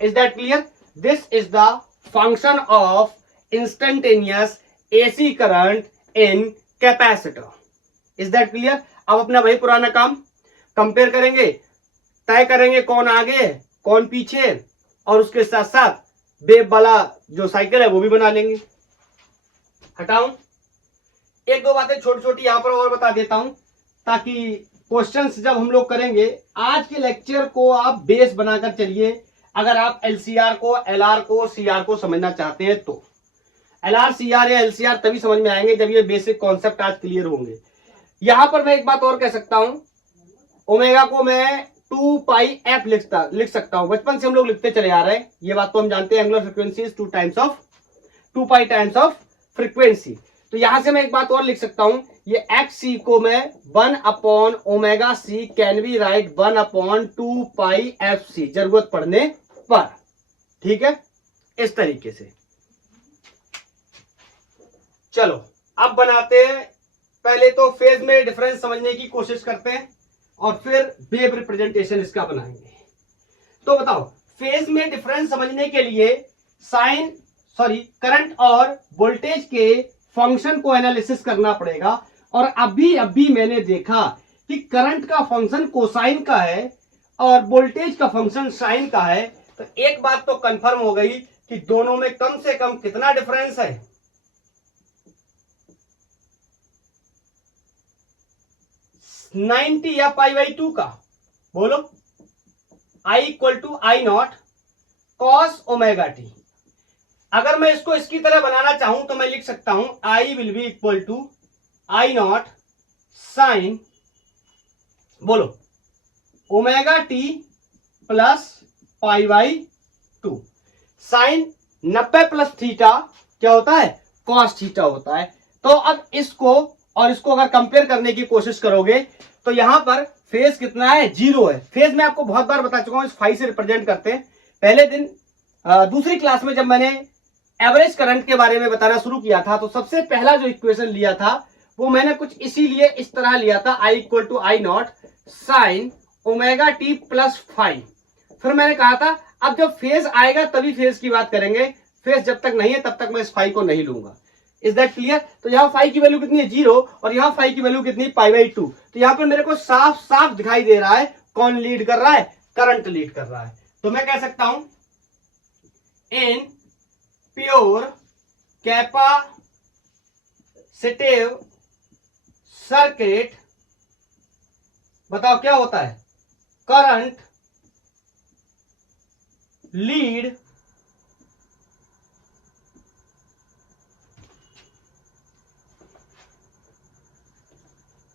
Is that clear? This is the function of instantaneous AC current in capacitor. Is that clear? अब अपना वही पुराना काम कंपेयर करेंगे, तय करेंगे कौन आगे कौन पीछे, और उसके साथ साथ वेव वाला जो साइकिल है वो भी बना लेंगे। हटाऊं? एक दो बातें छोटी छोटी यहां पर और बता देता हूं, ताकि क्वेश्चंस जब हम लोग करेंगे, आज के लेक्चर को आप बेस बनाकर चलिए। अगर आप एलसीआर को, एलआर को, सीआर को समझना चाहते हैं तो एलआर, सीआर या एलसीआर तभी समझ में आएंगे जब ये बेसिक कॉन्सेप्ट आज क्लियर होंगे। यहां पर मैं एक बात और कह सकता हूं, ओमेगा को मैं 2πf लिख सकता हूं, बचपन से हम लोग लिखते चले आ रहे हैं, ये बात तो हम जानते हैं। Angular frequency is 2π times of frequency. तो यहां से मैं एक बात और लिख सकता हूं, ये XC को मैं 1/ωc can be right 1/2πfc, जरूरत पड़ने पर। ठीक है, इस तरीके से। चलो अब बनाते हैं, पहले तो फेज में डिफरेंस समझने की कोशिश करते हैं और फिर वेव रिप्रेजेंटेशन इसका बनाएंगे। तो बताओ, फेज में डिफरेंस समझने के लिए करंट और वोल्टेज के फंक्शन को एनालिसिस करना पड़ेगा। और अभी मैंने देखा कि करंट का फंक्शन कोसाइन का है और वोल्टेज का फंक्शन साइन का है। तो एक बात तो कंफर्म हो गई कि दोनों में कम से कम कितना डिफरेंस है? 90 या π/2 का। बोलो, I equal to I not cos ωt। अगर मैं इसको इसकी तरह बनाना चाहूं तो मैं लिख सकता हूं I will be equal to I not sine, बोलो ωt plus π/2। Sign 90 plus theta क्या होता है? cos थीटा होता है। तो अब इसको और इसको अगर कंपेयर करने की कोशिश करोगे तो यहां पर फेज कितना है? 0 है। फेज मैं आपको बहुत बार बता चुका हूं, इस फाई से रिप्रेजेंट करते हैं। पहले दिन दूसरी क्लास में जब मैंने एवरेज करंट के बारे में बताना शुरू किया था, तो सबसे पहला जो इक्वेशन लिया था वो मैंने कुछ इसीलिए इस तरह लिया था, I equal to I not sine ωt plus phi. फिर मैंने कहा था अब जब फेज आएगा तभी फेज की बात करेंगे, फेज जब तक नहीं है तब तक मैं इस फाई को नहीं लूंगा। Is that clear? तो यहां फाई की वैल्यू कितनी है? 0, और यहां फाई की वैल्यू कितनी? π/2। तो यहां पर मेरे को साफ साफ दिखाई दे रहा है कौन लीड कर रहा है? करंट लीड कर रहा है। तो मैं कह सकता हूं इन प्योर कैपेसिटिव सर्किट, बताओ क्या होता है? Current lead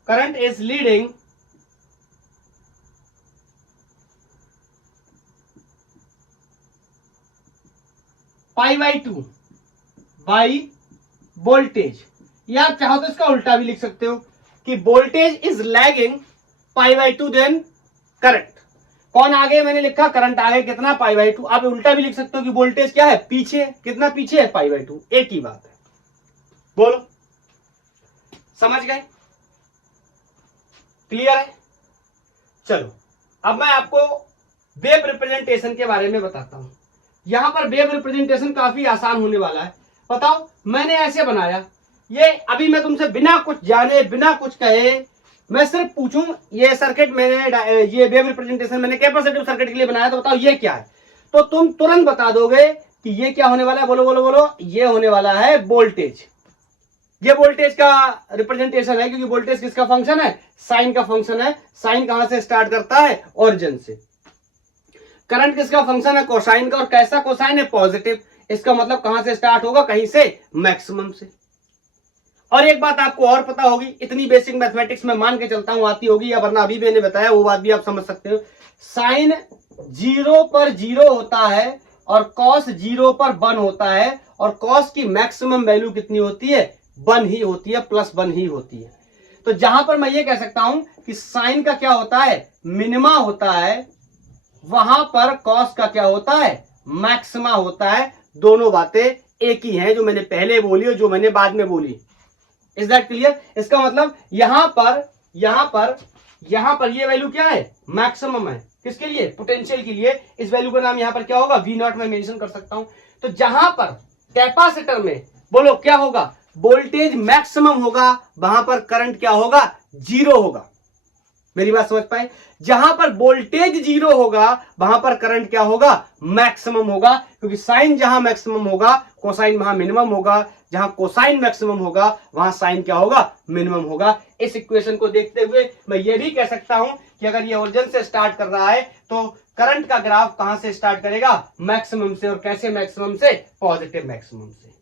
current is leading π/2 by voltage, या चाहो तो इसका उल्टा भी लिख सकते हो कि voltage is lagging π/2 then current. कौन आगे मैंने लिखा, करंट आगे कितना, π/2। आप उल्टा भी लिख सकते हो कि वोल्टेज क्या है, पीछे है, कितना पीछे है, π/2। एक ही बात है। बोलो, समझ गए, क्लियर है। चलो अब मैं आपको वेव रिप्रेजेंटेशन के बारे में बताता हूं। यहां पर वेव रिप्रेजेंटेशन काफी आसान होने वाला है। बताओ, मैंने ऐसे बनाया, ये अभी मैं तुमसे बिना कुछ जाने बिना कुछ कहे मैं सिर्फ पूछूं, ये सर्किट मैंने, ये वेव रिप्रेजेंटेशन मैंने कैपेसिटिव सर्किट के लिए बनाया, तो बताओ ये क्या है, तो तुम तुरंत बता दोगे कि ये क्या होने वाला है। बोलो बोलो बोलो, ये होने वाला है वोल्टेज। ये वोल्टेज का रिप्रेजेंटेशन है, क्योंकि वोल्टेज किसका फंक्शन है, साइन का फंक्शन है। साइन कहां से स्टार्ट करता है, ओरिजिन से। करंट किसका फंक्शन है, कोसाइन का, और कैसा कोसाइन है, पॉजिटिव। इसका मतलब कहां से स्टार्ट होगा, कहीं से, मैक्सिमम से। और एक बात आपको और पता होगी, इतनी बेसिक मैथमेटिक्स में मान के चलता हूं आती होगी, या वरना अभी मैंने बताया वो बात भी आप समझ सकते हो। साइन 0 पर 0 होता है और कॉस 0 पर 1 होता है, और कॉस की मैक्सिमम वैल्यू कितनी होती है, 1 ही होती है, +1 ही होती है। तो जहां पर मैं ये कह सकता हूं कि साइन का क्या होता है, मिनिमा होता है, वहां पर कॉस का क्या होता है, मैक्सिमा होता है। दोनों बातें एक ही हैं, जो मैंने पहले बोली और जो मैंने बाद में बोली। Is that clear. इसका मतलब यहां पर ये वैल्यू क्या है, मैक्सिमम है। किसके लिए, पोटेंशियल के लिए। इस वैल्यू का नाम यहां पर क्या होगा, V0 में मेंशन कर सकता हूं। तो जहां पर कैपेसिटर में, बोलो क्या होगा, वोल्टेज मैक्सिमम होगा, वहां पर करंट क्या होगा, 0 होगा। मेरी बात समझ पाए। जहां पर वोल्टेज 0 होगा, वहां पर करंट क्या होगा, मैक्सिमम होगा, क्योंकि साइन जहां मैक्सिमम होगा, कोसाइन वहां मिनिमम होगा। जहां कोसाइन मैक्सिमम होगा, वहां साइन क्या होगा, मिनिमम होगा। इस इक्वेशन को देखते हुए मैं ये भी कह सकता हूं कि अगर ये ओरिजिन से स्टार्ट कर रहा है, तो करंट का ग्राफ कहां से स्टार्ट करेगा, मैक्सिमम से। और कैसे मैक्सिमम से, पॉजिटिव मैक्सिमम से।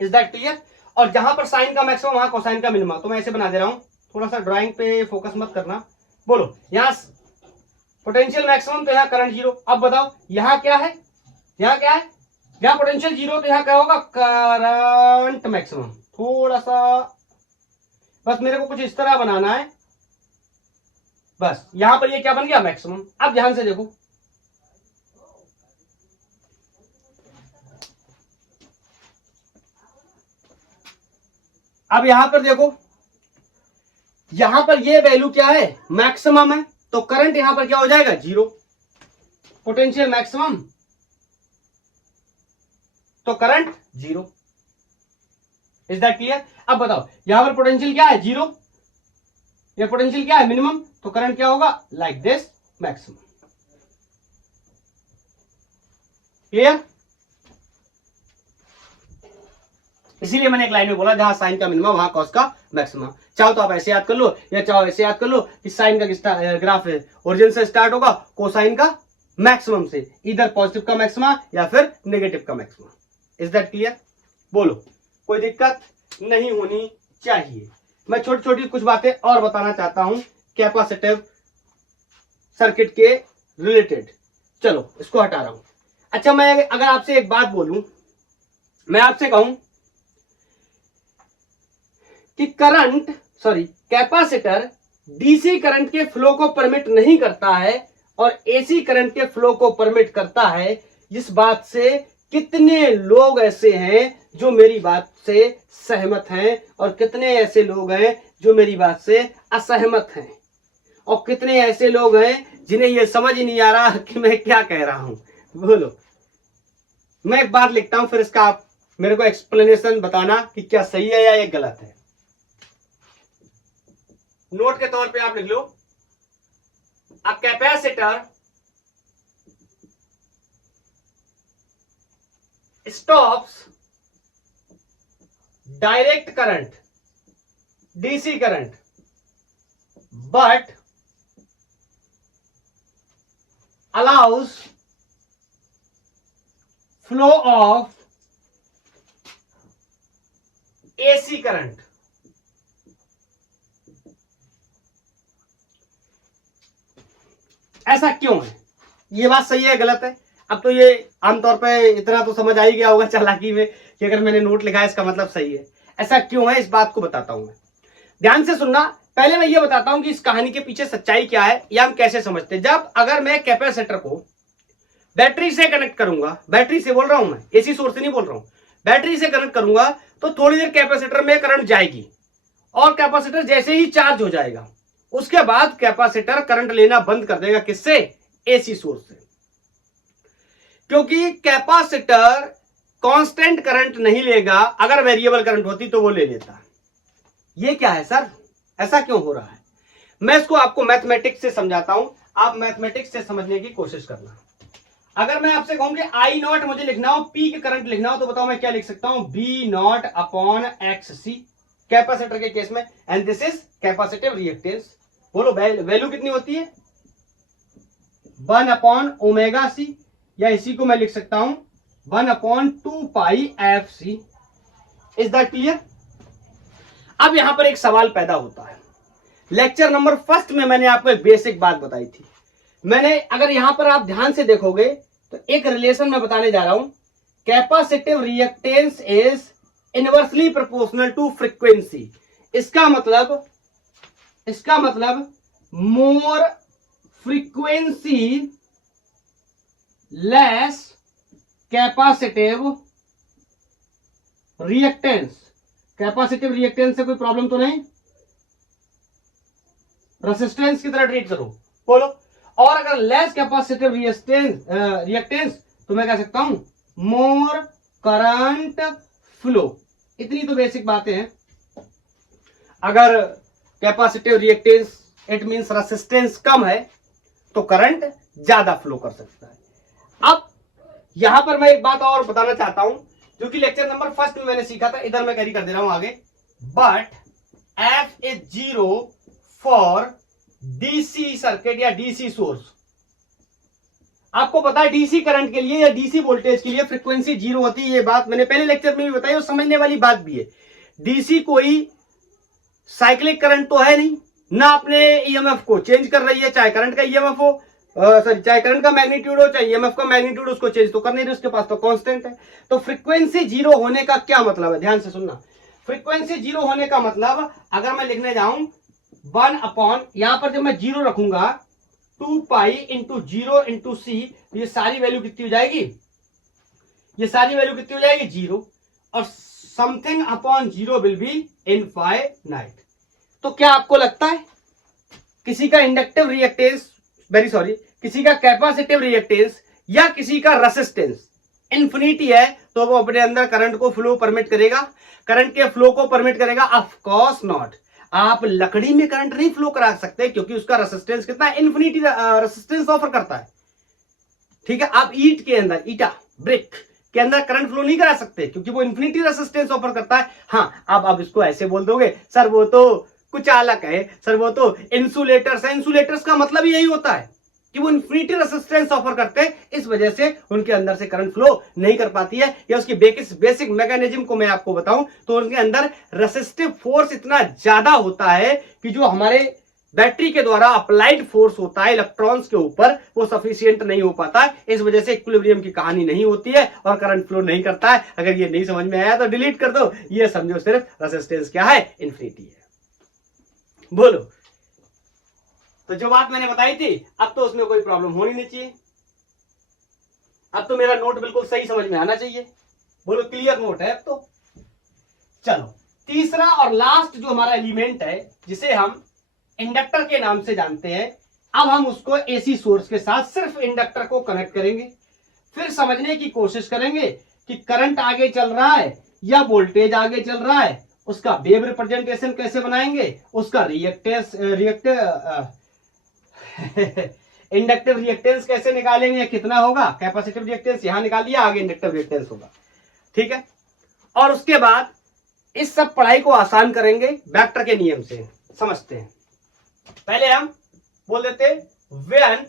Is that clear. और जहां पर साइन का मैक्सिमम, वहां कोसाइन का मिनिमम। तो मैं ऐसे बना दे रहा हूं, थोड़ा सा ड्राइंग पे फोकस मत करना। बोलो, यहां पोटेंशियल मैक्सिमम, तो यहां करंट 0। अब बताओ यहां क्या है, यहां क्या है, यहां पोटेंशियल 0, तो यहां क्या होगा, करंट मैक्सिमम। थोड़ा सा बस मेरे को कुछ इस तरह बनाना है, बस। यहां पर ये क्या बन गया, मैक्सिमम। अब ध्यान से देखो, अब यहां पर देखो, यहां पर ये वैल्यू क्या है, मैक्सिमम है, तो करंट यहां पर क्या हो जाएगा, 0। पोटेंशियल मैक्सिमम तो करंट 0। Is that clear. अब बताओ, यहां पर पोटेंशियल क्या है, 0, ये पोटेंशियल क्या है, मिनिमम, तो करंट क्या होगा, लाइक दिस, मैक्सिमम। क्लियर। इसीलिए मैंने एक लाइन में बोला, जहां साइन का मिनिमम वहां कॉस का मैक्सिमम। चाहो तो आप ऐसे याद कर लो, या चाहो ऐसे याद कर लो कि साइन का ग्राफ है, ओरिजिन से स्टार्ट होगा, कोसाइन का मैक्सिमम से, इधर पॉजिटिव का मैक्सिमम या फिर नेगेटिव का मैक्सिमम। Is that clear. बोलो, कोई दिक्कत नहीं होनी चाहिए। मैं छोटी छोटी कुछ बातें और बताना चाहता हूं कैपेसिटिव सर्किट के रिलेटेड। चलो इसको हटा रहा हूं। अच्छा, मैं अगर आपसे एक बात बोलूं, मैं आपसे कहूं कि कैपेसिटर डीसी करंट के फ्लो को परमिट नहीं करता है और एसी करंट के फ्लो को परमिट करता है। इस बात से कितने लोग ऐसे हैं जो मेरी बात से सहमत हैं, और कितने ऐसे लोग हैं जो मेरी बात से असहमत हैं, और कितने ऐसे लोग हैं जिन्हें यह समझ ही नहीं आ रहा कि मैं क्या कह रहा हूं। बोलो, मैं एक बात लिखता हूं, फिर इसका आप मेरे को एक्सप्लेनेशन बताना कि क्या सही है या ये गलत है। नोट के तौर पे आप लिख लो, a capacitor stops direct current, DC current, but allows flow of AC current। ऐसा क्यों है, ये बात सही है गलत है। अब तो ये आमतौर पे इतना तो समझ आ ही गया होगा चालाकी में कि अगर मैंने नोट लिखा है इसका मतलब सही है। ऐसा क्यों है, इस बात को बताता हूं मैं, ध्यान से सुनना। पहले मैं ये बताता हूं कि इस कहानी के पीछे सच्चाई क्या है या हम कैसे समझते हैं। जब अगर मैं कैपेसिटर को बैटरी से कनेक्ट करूंगा, बैटरी से बोल रहा हूं मैं, एसी सोर्स से नहीं बोल रहा हूं, बैटरी से कनेक्ट करूंगा तो थोड़ी देर कैपेसिटर में करंट जाएगी और कैपेसिटर जैसे ही चार्ज हो जाएगा उसके बाद कैपेसिटर करंट लेना बंद कर देगा। किससे? एसी सोर्स से। क्योंकि कैपेसिटर कांस्टेंट करंट नहीं लेगा, अगर वेरिएबल करंट होती तो वो ले लेता। ये क्या है सर, ऐसा क्यों हो रहा है? मैं इसको आपको मैथमेटिक्स से समझाता हूं, आप मैथमेटिक्स से समझने की कोशिश करना। अगर मैं आपसे कहूं कि आई नॉट मुझे लिखना हो, पीक करंट लिखना हो, तो बताओ मैं क्या लिख सकता हूं? V not upon X C, capacitor के केस में, and this is capacitive reactance. बोलो वैल्यू कितनी होती है? 1 अपॉन ओमेगा सी, या इसी को मैं लिख सकता हूं 1 upon 2 pi F C. Is that clear? अब यहां पर एक सवाल पैदा होता है। लेक्चर नंबर फर्स्ट में मैंने आपको एक बेसिक बात बताई थी। मैंने, अगर यहां पर आप ध्यान से देखोगे तो एक रिलेशन मैं बताने जा रहा हूं, capacitive reactance is inversely proportional to frequency. इसका मतलब more frequency less capacitive reactance. Capacitive reactance से कोई प्रॉब्लम तो नहीं? रेसिस्टेंस की तरह ट्रीट करो, बोलो। और अगर लेस कैपेसिटिव रिएक्टेंस तो मैं कह सकता हूं मोर करंट फ्लो। इतनी तो बेसिक बातें हैं। अगर capacitive reactance it means resistance कम है तो करंट ज्यादा फ्लो कर सकता है। अब यहां पर मैं एक बात और बताना चाहता हूं, जो कि लेक्चर नंबर फर्स्ट में मैंने सीखा था, इधर मैं कैरी कर दे रहा हूं आगे। But F is 0 for DC circuit या डीसी सोर्स। आपको पता है डीसी करंट के लिए या डीसी वोल्टेज के लिए फ्रीक्वेंसी 0 होती है। ये बात मैंने पहले लेक्चर में भी बताई और समझने वाली बात भी है। डीसी कोई साइक्लिक करंट तो है नहीं, ना अपने ईएमएफ को चेंज कर रही है, चाहे करंट का ईएमएफ हो, सॉरी चाहे करंट का मैग्नीट्यूड हो, चाहे ईएमएफ का मैग्नीट्यूड, उसको चेंज तो कर नहीं रही, उसके पास तो कांस्टेंट है। तो फ्रीक्वेंसी 0 होने का क्या मतलब है? ध्यान से सुनना। फ्रीक्वेंसी 0 होने का मतलब, अगर मैं लिखने जाऊं 1 अपॉन, यहां पर जब मैं 0 रखूंगा 2 पाई इंटू 0 इंटू सी, ये सारी वैल्यू कितनी हो जाएगी? ये सारी वैल्यू कितनी हो जाएगी? 0। और something upon 0 will be infinite. तो क्या आपको लगता है किसी का इंडक्टिव रिएक्टेंस, वेरी सॉरी, किसी का कैपेसिटिव रिएक्टेंस या किसी का रेसिस्टेंस इन्फिनिटी है तो वो अपने अंदर करंट को फ्लो परमिट करेगा? करंट के फ्लो को परमिट करेगा? Of course not. आप लकड़ी में करंट नहीं फ्लो करा सकते क्योंकि उसका रेसिस्टेंस कितना है? इन्फिनिटी रेसिस्टेंस ऑफर करता है। ठीक है, आप ईट के अंदर, ईटा ब्रिक के अंदर करंट फ्लो नहीं करा सकते क्योंकि वो इन्फिनिटी रेसिस्टेंस ऑफर करता है। हाँ, अब इसको ऐसे बोल दोगे सर वो तो कुछ अलग है, सर वो तो इंसुलेटर्स है। इंसुलेटर्स का मतलब यही होता है कि वो इन्फिनिटी रेसिस्टेंस ऑफर करते हैं, इस वजह से उनके अंदर से करंट फ्लो नहीं कर पाती है। या उसकी बेसिक मैकेनिज्म को मैं आपको बताऊं तो उनके अंदर रेसिस्टिव फोर्स इतना ज्यादा होता है कि जो हमारे बैटरी के द्वारा अप्लाइड फोर्स होता है इलेक्ट्रॉन्स के ऊपर, वो सफिशिएंट नहीं हो पाता है। इस वजह से इक्विलिब्रियम की कहानी नहीं होती है और करंट फ्लो नहीं करता है। अगर ये नहीं समझ में आया तो डिलीट कर दो, ये समझो सिर्फ रेसिस्टेंस क्या है? इन्फिनिटी है। बोलो, तो जो बात मैंने बताई थी अब तो उसमें कोई प्रॉब्लम होनी नहीं चाहिए। अब तो मेरा नोट बिल्कुल सही समझ में आना चाहिए। बोलो क्लियर नोट है अब तो? चलो, तीसरा और लास्ट जो हमारा एलिमेंट है जिसे हम इंडक्टर के नाम से जानते हैं, अब हम उसको एसी सोर्स के साथ सिर्फ इंडक्टर को कनेक्ट करेंगे। फिर समझने की कोशिश करेंगे कि करंट आगे चल रहा है या वोल्टेज आगे चल रहा है, उसका वेव रिप्रेजेंटेशन कैसे बनाएंगे, उसका इंडक्टिव रिएक्टेंस कैसे निकालेंगे, कितना होगा। कैपेसिटिव रिएक्टेंस यहां निकाल लिया, आगे इंडक्टिव रिएक्टेंस होगा। ठीक है, और उसके बाद इस सब पढ़ाई को आसान करेंगे वेक्टर के नियम से। समझते हैं, पहले हम बोल देते when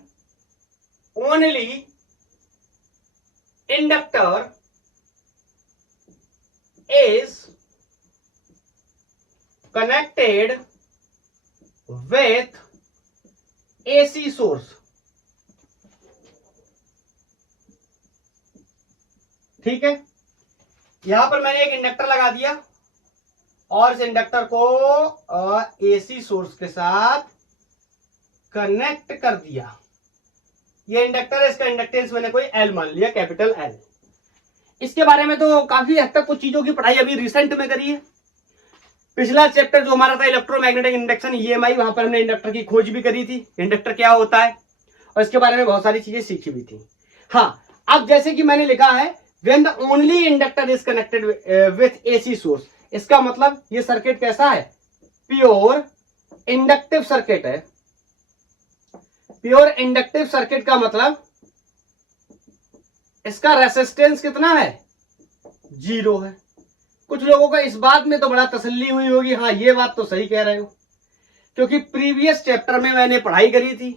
only inductor is connected with AC source. ठीक है, यहां पर मैंने एक इंडक्टर लगा दिया और इस इंडक्टर को एसी सोर्स के साथ कनेक्ट कर दिया। ये इंडक्टर है, इसका इंडक्टेंस मैंने कोई एल मान लिया, कैपिटल एल। इसके बारे में तो काफी हद तक कुछ चीजों की पढ़ाई अभी रिसेंट में करी है। पिछला चैप्टर जो हमारा था इलेक्ट्रोमैग्नेटिक इंडक्शन ईएमआई, वहां पर हमने इंडक्टर की खोज भी करी थी, इंडक्टर क्या होता है, और इसके बारे में बहुत सारी चीजें सीखी भी थी। हाँ, अब जैसे कि मैंने लिखा है when the only inductor is connected with AC source, इसका मतलब ये सर्किट कैसा है, प्योर इंडक्टिव सर्किट है। प्योर इंडक्टिव सर्किट का मतलब इसका रेसिस्टेंस कितना है, 0 है। कुछ लोगों को इस बात में तो बड़ा तसल्ली हुई होगी, हाँ ये बात तो सही कह रहे हो, क्योंकि प्रीवियस चैप्टर में मैंने पढ़ाई करी थी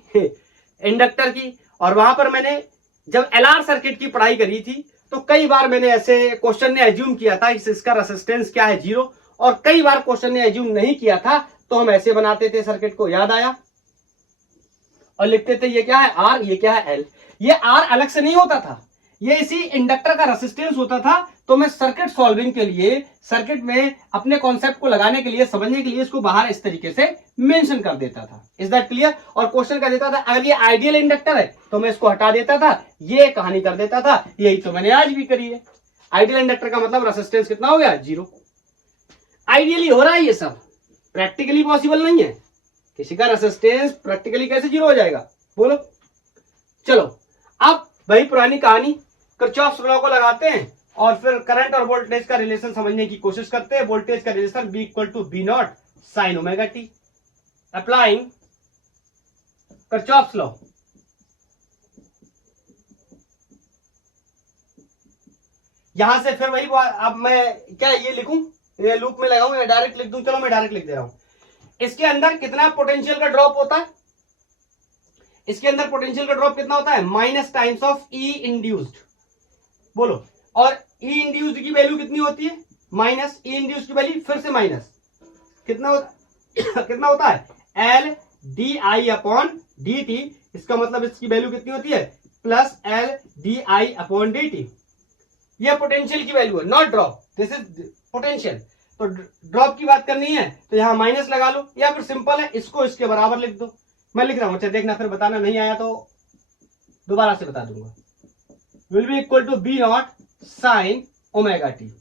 इंडक्टर की, और वहां पर मैंने जब एलआर सर्किट की पढ़ाई करी थी तो कई बार मैंने ऐसे क्वेश्चन ने एज्यूम किया था इसका रेसिस्टेंस क्या है, 0, और कई बार क्वेश्चन ने एज्यूम नहीं किया था तो हम ऐसे बनाते थे सर्किट को, याद आया, और लिखते थे ये क्या है आर, ये क्या है एल। ये आर अलग से नहीं होता था, ये इसी इंडक्टर का रेसिस्टेंस होता था। तो मैं सर्किट सॉल्विंग के लिए, सर्किट में अपने कॉन्सेप्ट को लगाने के लिए, समझने के लिए इसको बाहर इस तरीके से मेंशन कर देता था। Is that clear? और क्वेश्चन कर देता था अगर ये आइडियल इंडक्टर है तो मैं इसको हटा देता था, ये कहानी कर देता था। यही तो मैंने आज भी करी है। आइडियल इंडक्टर का मतलब रेसिस्टेंस कितना हो गया, 0। आइडियली हो रहा है ये सब, प्रैक्टिकली पॉसिबल नहीं है। किसी का रेसिस्टेंस प्रैक्टिकली कैसे 0 हो जाएगा, बोलो। चलो अब वही पुरानी कहानी, किरचॉफ्स लॉ को लगाते हैं और फिर करंट और वोल्टेज का रिलेशन समझने की कोशिश करते हैं। वोल्टेज का relation B equal to B naught sine omega T, applying Kirchhoff's law. यहां से फिर वही, अब मैं क्या ये लिखूं, ये लूप में लगाऊं या डायरेक्ट लिख दूं? चलो मैं डायरेक्ट लिख दे रहा हूं। इसके अंदर कितना पोटेंशियल का ड्रॉप होता है, इसके अंदर पोटेंशियल का ड्रॉप कितना होता है, minus times of E induced, बोलो। और ई इंड्यूस्ड की वैल्यू कितनी होती है, माइनस, ई इंड्यूस्ड की वैल्यू फिर से माइनस, कितना होता कितना होता है, L D I upon D T. इसका मतलब इसकी वैल्यू कितनी होती है, plus L D I upon D T. यह पोटेंशियल की वैल्यू है, not drop, this is potential. तो ड्रॉप की बात करनी है तो यहां माइनस लगा लो, या फिर सिंपल है इसको इसके बराबर लिख दो। मैं लिख रहा हूं, अच्छा देखना, फिर बताना नहीं आया तो दोबारा से बता दूंगा। Will be equal to B not sine omega T.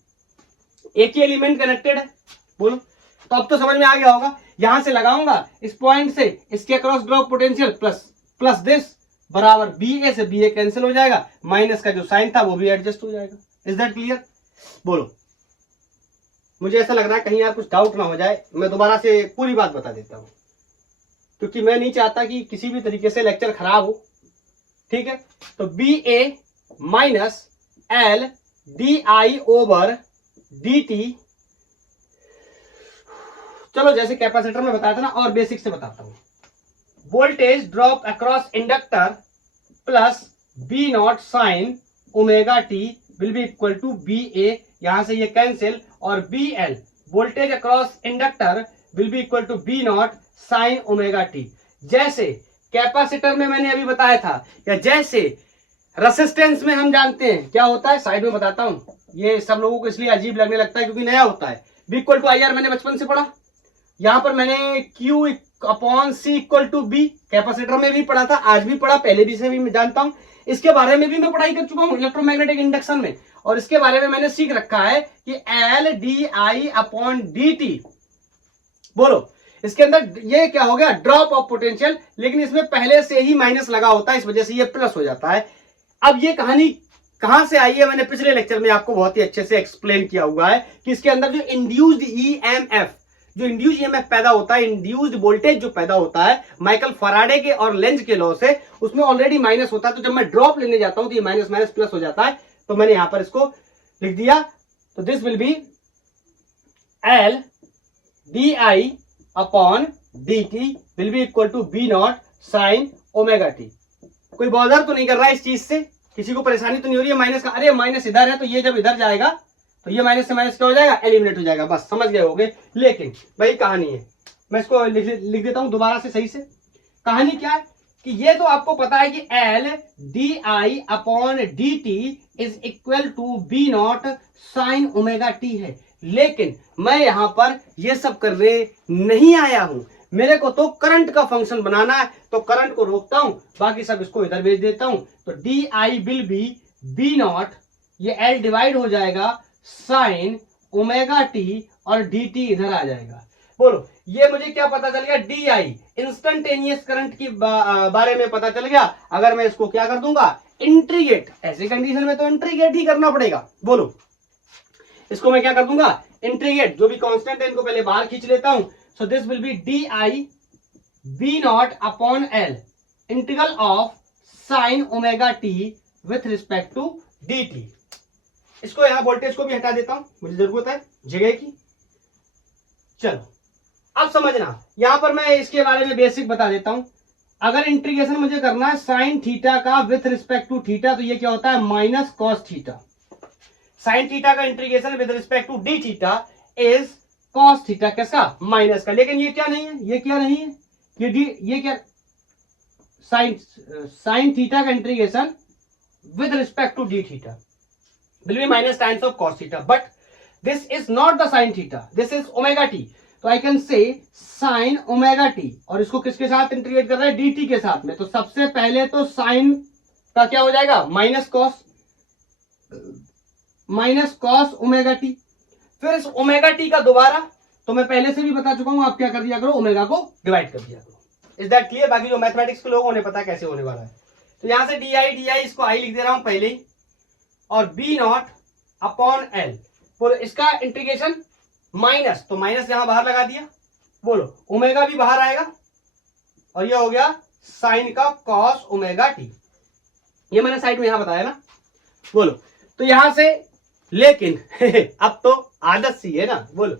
एक ही एलिमेंट कनेक्टेड है, बोलो। तो अब तो समझ में आ गया होगा, यहां से लगाऊंगा इस पॉइंट से इसके across drop potential plus this बराबर बी ए से बी ए कैंसिल हो जाएगा, माइनस का जो साइन था वो भी एडजस्ट हो जाएगा। इज दैट क्लियर, बोलो। मुझे ऐसा लग रहा है कहीं यार कुछ डाउट ना हो जाए, मैं दोबारा से पूरी बात बता देता हूं, क्योंकि मैं नहीं चाहता कि किसी भी तरीके से लेक्चर खराब हो, ठीक है। तो V A minus L D I over D T. चलो जैसे कैपेसिटर में बताया था ना, और बेसिक से बताता हूं। Voltage drop across inductor plus B not sine omega T will be equal to B A, यहां से ये कैंसिल, और B L voltage across inductor will be equal to B not sine omega T. जैसे capacitor में मैंने अभी बताया था, या जैसे रेसिस्टेंस में हम जानते हैं क्या होता है, साइड में बताता हूं, ये सब लोगों को इसलिए अजीब लगने लगता है क्योंकि नया होता है। V equal to I R मैंने बचपन से पढ़ा, यहां पर मैंने Q upon C equal to V capacitor में भी पढ़ा था, आज भी पढ़ा, पहले भी से भी मैं जानता हूं। इसके बारे में भी मैं पढ़ाई कर चुका हूं इलेक्ट्रोमैग्नेटिक इंडक्शन में, और इसके बारे में मैंने सीख रखा है कि L D I upon D T, बोलो। इसके अंदर ये क्या हो गया, ड्रॉप ऑफ पोटेंशियल, लेकिन इसमें पहले से ही माइनस लगा होता है, इस वजह से ये प्लस हो जाता है। अब ये कहानी कहां से आई है, मैंने पिछले लेक्चर में आपको बहुत ही अच्छे से एक्सप्लेन किया हुआ है कि इसके अंदर जो इंड्यूस्ड ईएमएफ, जो इंड्यूस्ड ईएमएफ पैदा होता है, इंड्यूस्ड वोल्टेज जो पैदा होता है माइकल फैराडे के और लेंज के लॉ से, उसमें ऑलरेडी माइनस होता है। तो जब मैं ड्रॉप लेने जाता हूं तो ये माइनस माइनस प्लस हो जाता है, तो मैंने यहां पर इसको लिख दिया। तो this will be L D I upon D T will be equal to B not sine omega T. कोई बॉदर तो नहीं कर रहा है इस चीज से, किसी को परेशानी तो नहीं हो रही है माइनस का, अरे माइनस इधर है तो ये जब इधर जाएगा तो ये माइनस से माइनस क्या हो जाएगा, एलिमिनेट हो जाएगा, बस समझ गए होगे। लेकिन वही कहानी है, मैं इसको लिख देता हूं दोबारा से सही से। कहानी क्या है कि ये तो आपको पता है कि L D I upon D T is equal to B not sine omega T है, लेकिन मैं यहां पर ये सब करने नहीं आया हूं, मेरे को तो करंट का फंक्शन बनाना है, तो करंट को रोकता हूं, बाकी सब इसको इधर भेज देता हूं। तो D I will be B not, ये एल डिवाइड हो जाएगा साइन ओमेगा टी और डी टी इधर आ जाएगा। बोलो ये मुझे क्या पता चल गया, डी आई इंस्टेंटेनियस करंट की बारे में पता चल गया। अगर मैं इसको क्या कर दूंगा, इंट्रीगेट, ऐसे कंडीशन में तो इंट्रीगेट ही करना पड़ेगा। बोलो इसको मैं क्या कर दूंगा, इंट्रीगेट, जो भी कांस्टेंट है इनको पहले बाहर खींच लेता हूं। So this will be D I V not upon L integral of sine omega T with respect to D T. इसको यहां वोल्टेज को भी हटा देता हूं, मुझे जरूरत है जगह की। चलो अब समझना, यहां पर मैं इसके बारे में बेसिक बता देता हूं। अगर इंटीग्रेशन मुझे करना है साइन थीटा का विथ रिस्पेक्ट टू थीटा, तो ये क्या होता है, minus cos theta. Sine theta का integration with respect to D theta is cos theta, किसका, माइनस का। लेकिन ये क्या नहीं है, ये क्या नहीं है, ये डी, ये क्या, साइन थीटा का integration with respect to D theta will be minus tans of cos theta, but this is not the sin theta, this is omega t। तो I can say sin omega t, और इसको किसके साथ integrate कर रहा है, dt के साथ में। तो सबसे पहले तो sin का क्या हो जाएगा, माइनस कॉस ओमेगा टी। फिर इस ओमेगा टी का दोबारा, तो मैं पहले से भी बता चुका हूं, आप क्या कर दिया करो, ओमेगा को डिवाइड कर दिया करो। Is that clear? बाकी जो मैथमेटिक्स के लोग उन्हें पता कैसे होने वाला है। तो यहां से डी आई इसको आई लिख दे रहा हूं पहले ही, और बी नॉट अपॉन एल। बोलो इसका इंटीग्रेशन माइनस, तो माइनस यहां बाहर लगा दिया। बोलो ओमेगा भी बाहर आएगा, और ये हो गया साइन का कॉस ओमेगा टी। ये मैंने साइड में यहां बताया ना। बोलो तो यहां से, लेकिन अब तो आदत सी है ना, बोलो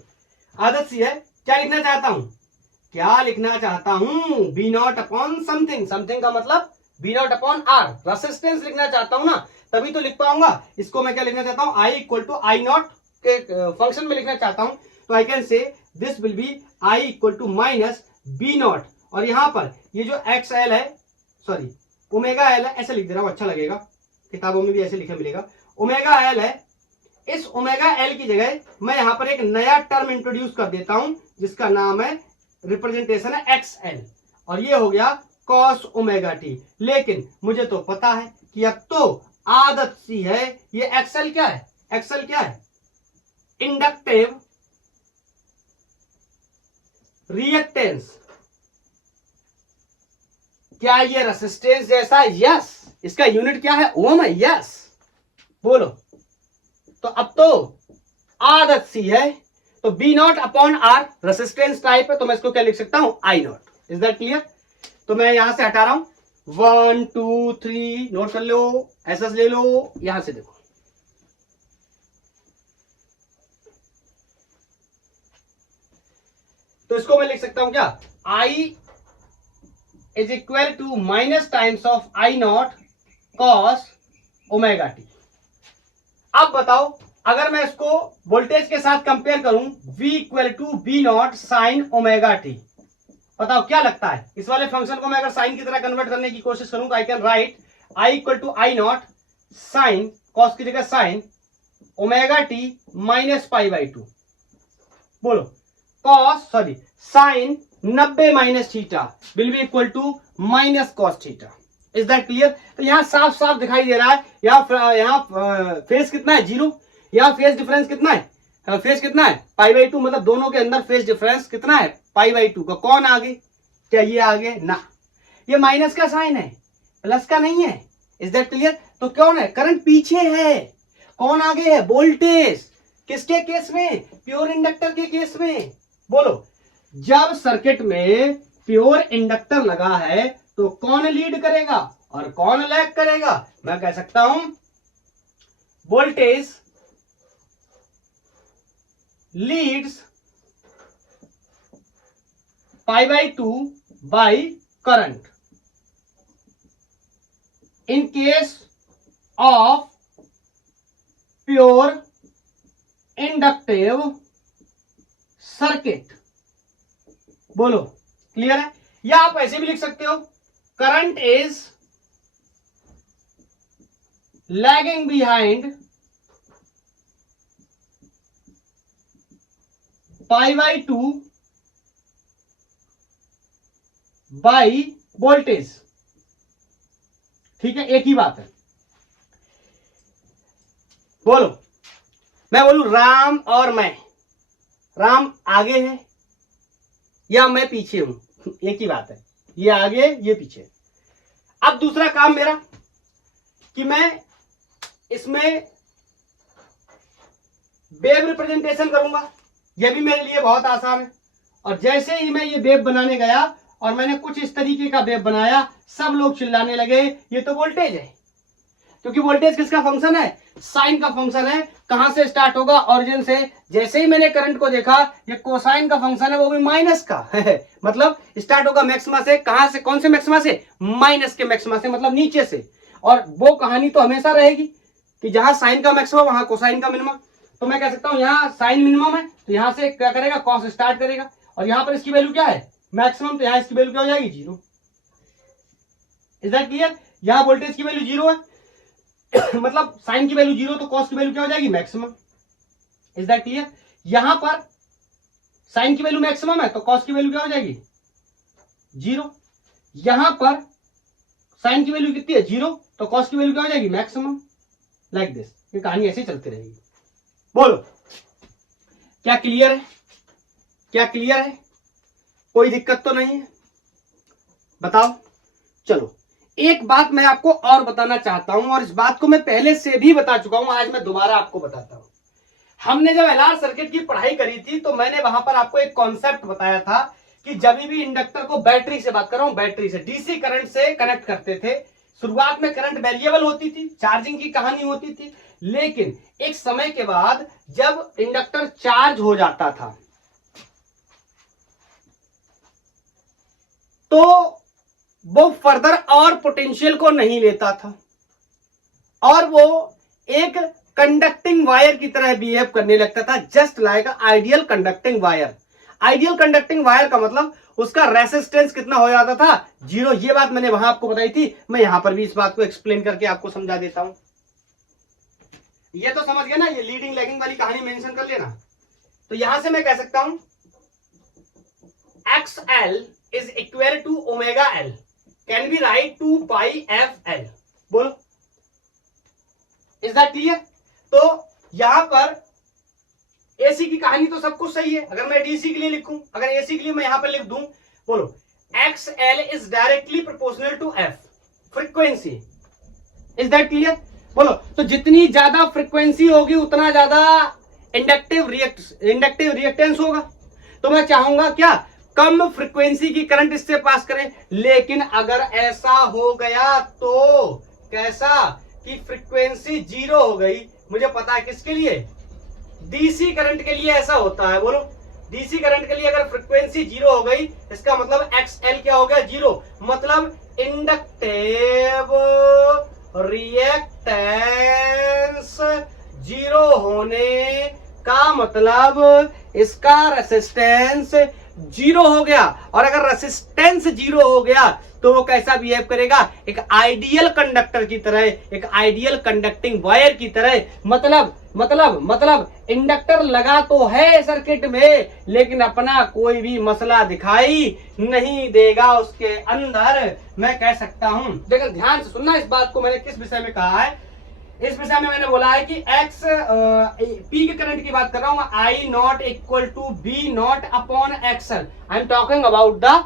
आदत सी है। क्या लिखना चाहता हूं, क्या लिखना चाहता हूं, V not upon something, something का मतलब V not upon R, resistance लिखना चाहता हूं ना, तभी तो लिख पाऊंगा। इसको मैं क्या लिखना चाहता हूं, I equal to I naught के फंक्शन में लिखना चाहता हूं। तो I can say this will be I equal to minus V naught, और यहां पर ये जो एक्स एल है, सॉरी ओमेगा एल है, ऐसे लिख दे रहा हूं, अच्छा लगेगा, किताबों में भी ऐसे लिखा मिलेगा। ओमेगा एल है, इस ओमेगा एल की जगह मैं यहां पर एक नया टर्म इंट्रोड्यूस कर देता हूं, जिसका नाम है, रिप्रेजेंटेशन है एक्स एल, और ये हो गया कॉस ओमेगा टी। लेकिन मुझे तो पता है कि अब तो आदत सी है, ये एक्सएल क्या है, एक्सएल क्या है, इंडक्टिव रिएक्टेंस। क्या ये रेसिस्टेंस जैसा है? यस। इसका यूनिट क्या है, ओम है। यस। बोलो तो अब तो आदत सी है। तो V not upon R resistance type है, तो मैं इसको क्या लिख सकता हूं, I not. Is that clear? तो मैं यहां से हटा रहा हूं, 1 2 3 नोट कर लो, एसएस ले लो, यहां से देखो। तो इसको मैं लिख सकता हूं क्या, I is equal to minus times of I naught cos omega T. अब बताओ, अगर मैं इसको वोल्टेज के साथ कंपेयर करूं, V equal to B not sine omega T, बताओ क्या लगता है? इस वाले फंक्शन को मैं अगर साइन की तरह कन्वर्ट करने की कोशिश करूं, तो I can write I equal to I not sine, cos की जगह sine omega T minus pi by 2। बोलो cos, sorry sine 90 minus theta will be equal to minus cos theta. Is that clear? तो यहां साफ साफ दिखाई दे रहा है, यहाँ फेज कितना है, 0। यहाँ फेज डिफरेंस कितना है, फेज कितना है, पाई बाई 2, मतलब दोनों के अंदर फेज डिफरेंस कितना है, पाई बाई 2 का। कौन आगे, क्या ये आगे ना, ये माइनस का साइन है, प्लस का नहीं है। Is that clear? तो कौन है, करंट पीछे है, कौन आगे है, वोल्टेज। किसके केस में, प्योर इंडक्टर के केस में। बोलो जब सर्किट में प्योर इंडक्टर लगा है, तो कौन लीड करेगा और कौन लैग करेगा? मैं कह सकता हूं voltage leads pi by 2 by current in case of pure inductive circuit. बोलो क्लियर है? या आप ऐसे भी लिख सकते हो, current is lagging behind π/2 by voltage. ठीक है, एक ही बात है। बोलो, मैं बोलूं राम और मैं, राम आगे है या मैं पीछे हूं, एक ही बात है, ये आगे ये पीछे। अब दूसरा काम मेरा कि मैं इसमें वेव रिप्रेजेंटेशन करूंगा, यह भी मेरे लिए बहुत आसान है। और जैसे ही मैं ये वेव बनाने गया और मैंने कुछ इस तरीके का वेव बनाया, सब लोग चिल्लाने लगे ये तो वोल्टेज है, क्योंकि वोल्टेज किसका फंक्शन है, साइन का फंक्शन है। कहां से स्टार्ट होगा, ऑरिजिन से। जैसे ही मैंने करंट को देखा, ये कोसाइन का फंक्शन है, वो भी माइनस का मतलब स्टार्ट होगा मैक्सिमा से। कहां से, कौन से मैक्सिमा से, माइनस के मैक्सिमा से, मतलब नीचे से। और वो कहानी तो हमेशा रहेगी कि जहां साइन का मैक्सिमम वहां कोसाइन का मिनिमम। तो मैं कह सकता हूं यहां साइन मिनिमम है, तो यहां से क्या करेगा, कॉस स्टार्ट करेगा। और यहां पर इसकी वैल्यू क्या है, मैक्सिमम, तो यहां इसकी वैल्यू क्या हो जाएगी, 0। Is that clear. यहां वोल्टेज की वैल्यू 0 है मतलब साइन की वैल्यू 0, तो कॉस की वैल्यू क्या हो जाएगी, मैक्सिमम। Is that clear. यहां पर साइन की वैल्यू मैक्सिमम है, तो कॉस की वैल्यू क्या हो जाएगी, 0। यहां पर साइन की वैल्यू कितनी है, 0, तो कॉस की वैल्यू क्या हो जाएगी, मैक्सिमम। लाइक दिस, ये कहानी ऐसे चलती रहेगी। बोलो, क्या क्लियर है, क्या क्लियर है, कोई दिक्कत तो नहीं है, बताओ। चलो, एक बात मैं आपको और बताना चाहता हूं, और इस बात को मैं पहले से भी बता चुका हूं, आज मैं दोबारा आपको बताता हूं। हमने जब एलआर सर्किट की पढ़ाई करी थी, तो मैंने वहां पर आपको एक कॉन्सेप्ट बताया था कि जब भी इंडक्टर को, बैटरी से बात कर रहा हूं, बैटरी से डीसी करंट से कनेक्ट करते थे, शुरुआत में करंट वेरिएबल होती थी, चार्जिंग की कहानी होती थी। लेकिन एक समय के बाद जब इंडक्टर चार्ज हो जाता था, तो वो फर्दर और पोटेंशियल को नहीं लेता था, और वो एक कंडक्टिंग वायर की तरह बिहेव करने लगता था, just like ideal conducting wire. Ideal conducting wire का मतलब उसका रेसिस्टेंस कितना हो जाता था, 0। ये बात मैंने वहां आपको बताई थी, मैं यहां पर भी इस बात को एक्सप्लेन करके आपको समझा देता हूं। ये तो समझ गया ना, ये लीडिंग लैगिंग वाली कहानी मेंशन कर लेना। तो यहां से मैं कह सकता हूं XL is equal to omega L can be write to pi FL। बोलो, इज दैट क्लियर। तो यहां पर एसी की कहानी तो सब कुछ सही है। अगर मैं डीसी के लिए लिखूं, अगर एसी के लिए मैं यहां पर लिख दूं, बोलो XL is directly proportional to F frequency. Is that clear. बोलो, तो जितनी ज्यादा फ्रीक्वेंसी होगी उतना ज्यादा इंडक्टिव रिएक्टेंस होगा। तो मैं चाहूंगा क्या, कम फ्रीक्वेंसी की करंट इससे पास करें। लेकिन अगर ऐसा हो गया तो कैसा, कि फ्रीक्वेंसी 0 हो गई, मुझे पता है किसके लिए, डीसी करंट के लिए ऐसा होता है। बोलो, डीसी करंट के लिए अगर फ्रीक्वेंसी 0 हो गई, इसका मतलब XL क्या हो गया, 0। मतलब इंडक्टिव रिएक्टेंस 0 होने का मतलब इसका रेसिस्टेंस 0 हो गया। और अगर रेसिस्टेंस 0 हो गया तो वो कैसा बिहेव करेगा, एक आइडियल कंडक्टर की तरह, एक आइडियल कंडक्टिंग वायर की तरह। मतलब इंडक्टर लगा तो है सर्किट में, लेकिन अपना कोई भी मसला दिखाई नहीं देगा उसके अंदर। मैं कह सकता हूं, लेकिन ध्यान से सुनना इस बात को, मैंने किस विषय में कहा है। इस विषय में मैंने बोला है कि एक्स पीक करंट की बात कर रहा हूं, I not equal to B not upon XL. I am talking about the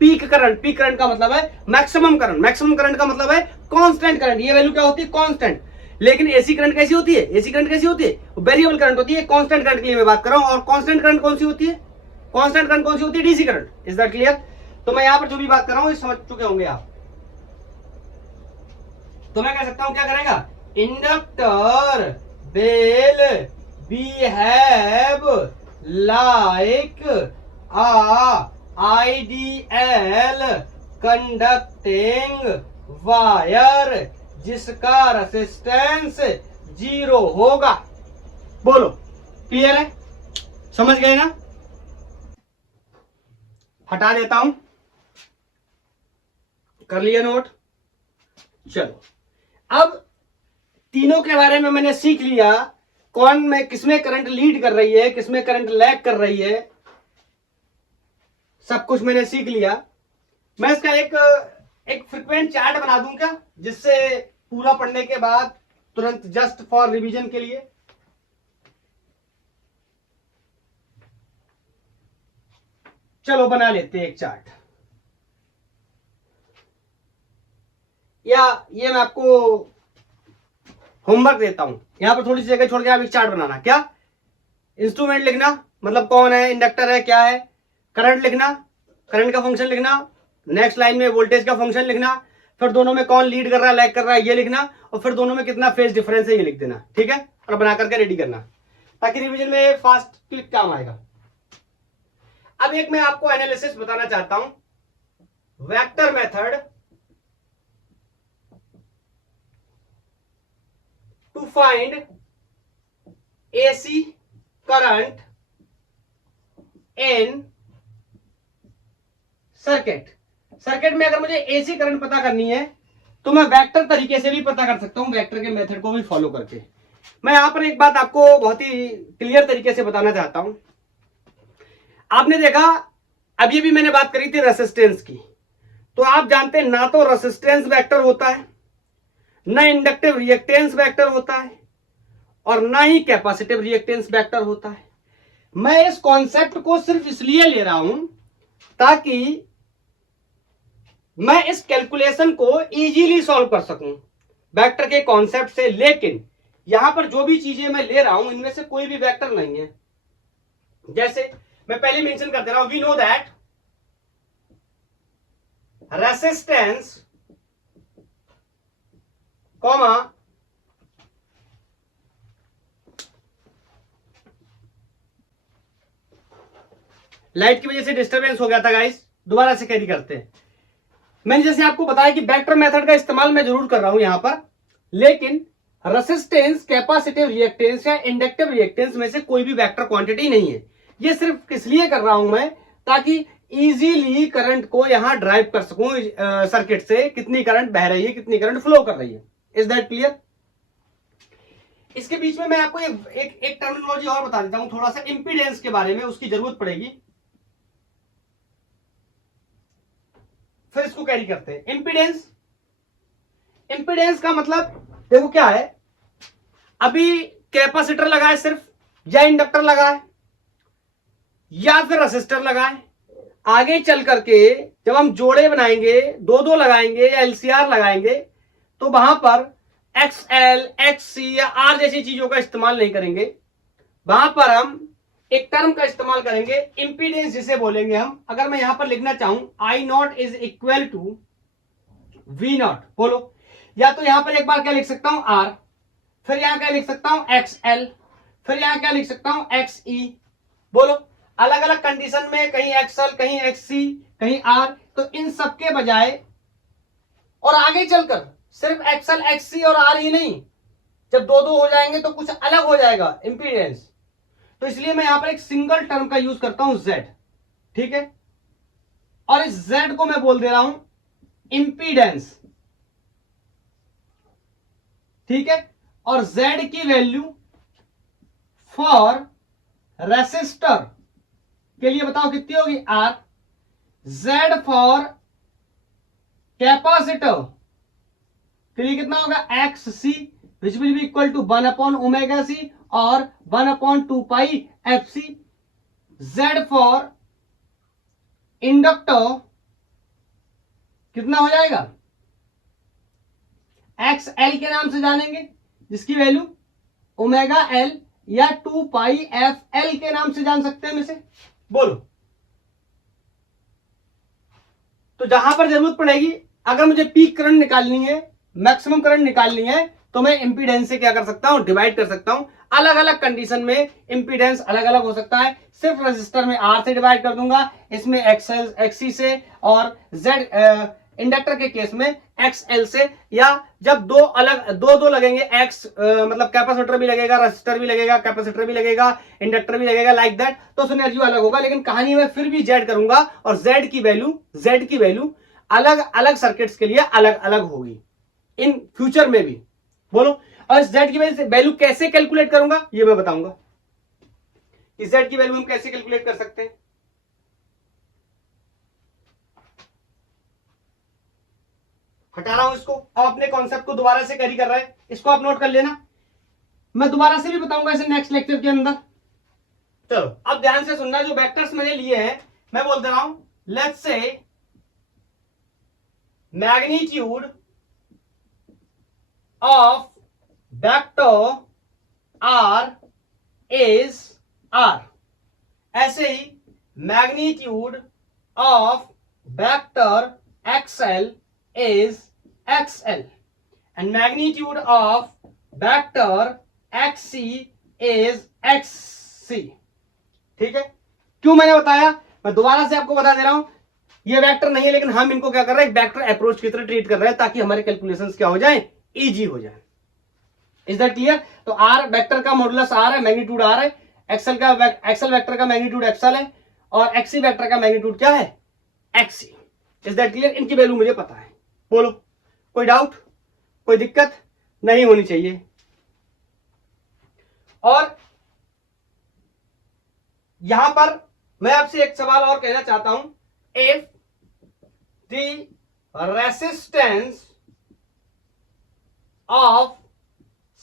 peak current. Peak current का मतलब है मैक्सिमम करंट, मैक्सिमम करंट का मतलब है कांस्टेंट करंट। ये वैल्यू क्या होती है, कांस्टेंट। लेकिन एसी करंट कैसी होती है, एसी करंट कैसी होती है, वेरिएबल करंट होती है। कांस्टेंट करंट के लिए मैं बात कर रहा हूं। और कांस्टेंट करंट कौन सी होती है, कांस्टेंट करंट कौन सी होती है, DC current. Is that clear. तो मैं यहां पर जो भी बात कर रहा हूं ये समझ चुके होंगे आप। तो मैं कह सकता हूं क्या करेगा, inductor will behave like a ideal conducting wire जिसका रेसिस्टेंस 0 होगा। बोलो, क्लियर है, समझ गए ना। हटा देता हूं, कर लिया नोट। चलो, अब तीनों के बारे में मैंने सीख लिया। कौन में किसमें करंट लीड कर रही है, किसमें करंट लैग कर रही है, सब कुछ मैंने सीख लिया। मैं इसका एक फ्रीक्वेंट चार्ट बना दूं क्या, जिससे पूरा पढ़ने के बाद तुरंत जस्ट फॉर रिवीजन के लिए। चलो बना लेते हैं एक चार्ट, या ये मैं आपको होमवर्क देता हूं, यहां पर थोड़ी सी जगह छोड़ के आप एक चार्ट बनाना। क्या इंस्ट्रूमेंट लिखना, मतलब कौन है, इंडक्टर है, क्या है, करंट लिखना, करंट का फंक्शन लिखना, नेक्स्ट लाइन में वोल्टेज का फंक्शन लिखना, फिर दोनों में कौन लीड कर रहा है, लैग कर रहा है, ये लिखना, और फिर दोनों में कितना फेज डिफरेंस है ये लिख देना। ठीक है, और बना करके रेडी करना, ताकि रिवीजन में फास्ट क्लिक काम आएगा। अब एक मैं आपको एनालिसिस बताना चाहता हूं, vector method to find AC current in circuit. Circuit में अगर मुझे एसी करंट पता करनी है तो मैं वेक्टर तरीके से भी पता कर सकता हूं, वेक्टर के मेथड को भी फॉलो करके। मैं यहां पर एक बात आपको बहुत ही क्लियर तरीके से बताना चाहता हूं। आपने देखा अभी भी मैंने बात करी थी रेसिस्टेंस की, तो आप जानते हैं ना तो रेसिस्टेंस वेक्टर होता है, ना इंडक्टिव रिएक्टेंस वेक्टर होता है, और ना ही कैपेसिटिव रिएक्टेंस वेक्टर होता है। मैं इस कॉन्सेप्ट को सिर्फ इसलिए ले रहा हूं ताकि मैं इस कैलकुलेशन को इजीली सॉल्व कर सकूं वेक्टर के कॉन्सेप्ट से। लेकिन यहां पर जो भी चीजें मैं ले रहा हूं इनमें से कोई भी वेक्टर नहीं है। जैसे मैं पहले मेंशन कर दे रहा हूं, we know that resistance comma light की वजह से डिस्टरबेंस हो गया था गाइस, दोबारा से कैरी करते हैं। मैंने जैसे आपको बताया कि वेक्टर मेथड का इस्तेमाल मैं जरूर कर रहा हूं यहां पर, लेकिन रेसिस्टेंस, कैपेसिटिव रिएक्टेंस या इंडक्टिव रिएक्टेंस में से कोई भी वेक्टर क्वांटिटी नहीं है। ये सिर्फ किस लिए कर रहा हूं मैं, ताकि इजीली करंट को यहां ड्राइव कर सकूं, सर्किट से कितनी करंट बह रही है, कितनी करंट फ्लो कर रही है। Is that clear? इसके बीच में मैं आपको एक टर्मिनोलॉजी और बता देता हूं, थोड़ा सा इंपीडेंस के बारे में, उसकी जरूरत पड़ेगी, फिर इसको कैरी करते हैं। इंपीडेंस, इंपीडेंस का मतलब देखो क्या है, अभी कैपेसिटर लगा है सिर्फ, या इंडक्टर लगा है, या फिर रेसिस्टर लगा है। आगे चल करके जब हम जोड़े बनाएंगे, दो दो लगाएंगे या एलसीआर लगाएंगे, तो वहां पर एक्सएल, एक्ससी या आर जैसी चीजों का इस्तेमाल नहीं करेंगे। वहां पर हम एक टर्म का इस्तेमाल करेंगे, इंपीडेंस जिसे बोलेंगे हम। अगर मैं यहां पर लिखना चाहूं I not is equal to V not, बोलो, या तो यहां पर एक बार क्या लिख सकता हूं आर, फिर यहां क्या लिख सकता हूं एक्सएल, फिर यहां क्या लिख सकता हूं एक्सई, बोलो। अलग अलग कंडीशन में कहीं एक्सएल, कहीं एक्ससी, कहीं आर, तो इन सब के बजाय और आगे चलकर सिर्फ एक्सएल, एक्ससी और आर ही नहीं, जब दो दो हो जाएंगे तो कुछ अलग हो जाएगा इंपीडेंस। तो इसलिए मैं यहां पर एक सिंगल टर्म का यूज करता हूं Z, ठीक है, और इस Z को मैं बोल दे रहा हूं इंपीडेंस, ठीक है। और Z की वैल्यू फॉर रेसिस्टर के लिए बताओ कितनी होगी R, Z फॉर कैपेसिटर के लिए कितना होगा XC, which will be equal to 1/ω_c और 1/2πfc। Z फॉर इंडक्टर कितना हो जाएगा, XL के नाम से जानेंगे, जिसकी वैल्यू ω_L या 2πfL के नाम से जान सकते हैं हम इसे, बोलो। तो जहां पर जरूरत पड़ेगी, अगर मुझे पीक करंट निकालनी है, मैक्सिमम करंट निकालनी है, तो मैं इंपीडेंस से क्या कर सकता हूं, डिवाइड कर सकता हूं। अलग अलग कंडीशन में इंपीडेंस अलग अलग हो सकता है। सिर्फ रेजिस्टर में आर से डिवाइड कर दूंगा, इसमें एक्सएल, एक्सी से, और जेड इंडक्टर के केस में एक्सएल से। या जब दो दो लगेंगे, एक्स मतलब कैपेसिटर भी लगेगा, रेजिस्टर भी लगेगा, कैपेसिटर भी लगेगा, इंडक्टर भी लगेगा, लाइक दैट, तो सिनेरियो अलग होगा। लेकिन कहानी में फिर भी जेड करूंगा, और जेड की वैल्यू अलग अलग सर्किट्स के लिए अलग अलग होगी इन फ्यूचर में भी, बोलो। और इस z की वैल्यू कैसे कैलकुलेट करूंगा ये मैं बताऊंगा। इस z की वैल्यू हम कैसे कैलकुलेट कर सकते हैं। हटा रहा हूं इसको, अब अपने कॉन्सेप्ट को दोबारा से कैरी कर रहा है, इसको आप नोट कर लेना, मैं दोबारा से भी बताऊंगा इसे नेक्स्ट लेक्चर के अंदर। चलो अब ध्यान से सुनना, जो वेक्टर्स मैंने लिए हैं मैं बोल दे रहा हूं, let's say magnitude of vector R is R, ऐसे ही magnitude of vector XL is XL and magnitude of vector XC is XC। ठीक है, क्यों मैंने बताया, मैं दोबारा से आपको बता दे रहा हूं, ये वेक्टर नहीं है लेकिन हम इनको क्या कर रहे हैं, वेक्टर अप्रोच की तरह ट्रीट कर रहे हैं ताकि हमारे कैलकुलेशंस क्या हो जाए, इजी हो जाए। Is that clear. तो आर वेक्टर का मॉडुलस आर है, मैग्नीट्यूड आर है, एक्सएल वेक्टर का मैग्नीट्यूड एक्सएल है और एक्सी वेक्टर का मैग्नीट्यूड क्या है, एक्सी। Is that clear. इनकी वैल्यू मुझे पता है। बोलो कोई डाउट, कोई दिक्कत नहीं होनी चाहिए। और यहां पर मैं आपसे एक सवाल और कहना चाहता हूं, if the resistance of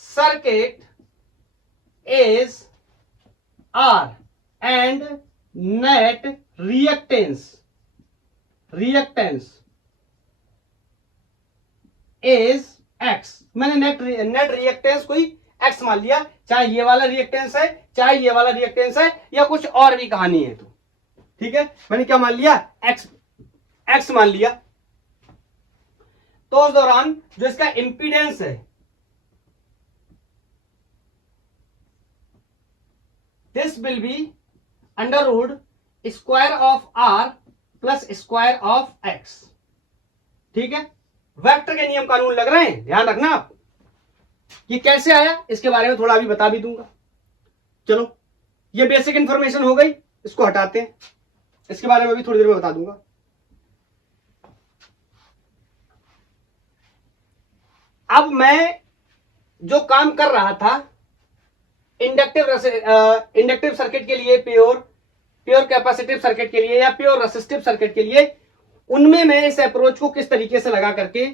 circuit is R and net reactance is X, मैंने नेट रिएक्टेंस कोई एक्स मान लिया, चाहे ये वाला रिएक्टेंस है चाहे ये वाला रिएक्टेंस है या कुछ और भी कहानी है, तो ठीक है, मैंने क्या मान लिया, एक्स मान लिया। तो उस दौरान जो इसका इंपीडेंस है, this will be under root square of R plus square of X. ठीक है, वेक्टर के नियम कानून लग रहे हैं, ध्यान रखना आप। ये कैसे आया इसके बारे में थोड़ा अभी बता भी दूंगा। चलो ये बेसिक इंफॉर्मेशन हो गई, इसको हटाते हैं, इसके बारे में भी थोड़ी देर में बता दूंगा। अब मैं जो काम कर रहा था इंडक्टिव सर्किट के लिए, प्योर कैपेसिटिव सर्किट के लिए या प्योर रेसिस्टिव सर्किट के लिए, उनमें मैं इस अप्रोच को किस तरीके से लगा करके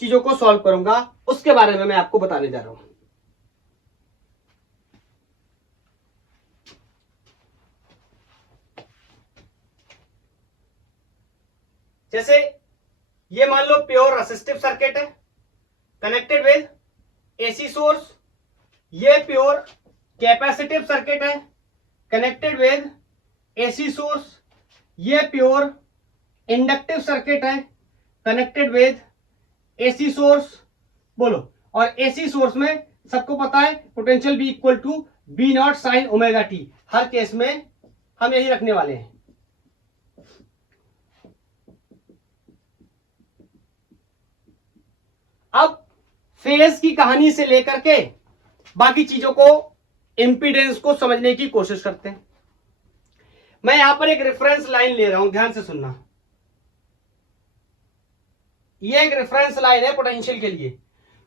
चीजों को सॉल्व करूंगा उसके बारे में मैं आपको बताने जा रहा हूं। जैसे ये मान लो प्योर रेसिस्टिव सर्किट है कनेक्टेड विद एसी सोर्स, ये प्योर कैपेसिटिव सर्किट है कनेक्टेड विद एसी सोर्स, ये प्योर इंडक्टिव सर्किट है कनेक्टेड विद एसी सोर्स। बोलो, और एसी सोर्स में सबको पता है potential V equal to B not sine omega T, हर केस में हम यही रखने वाले हैं। अब फेज की कहानी से लेकर के बाकी चीजों को, इंपीडेंस को समझने की कोशिश करते हैं। मैं यहां पर एक रेफरेंस लाइन ले रहा हूं, ध्यान से सुनना। ये एक रेफरेंस लाइन है पोटेंशियल के लिए।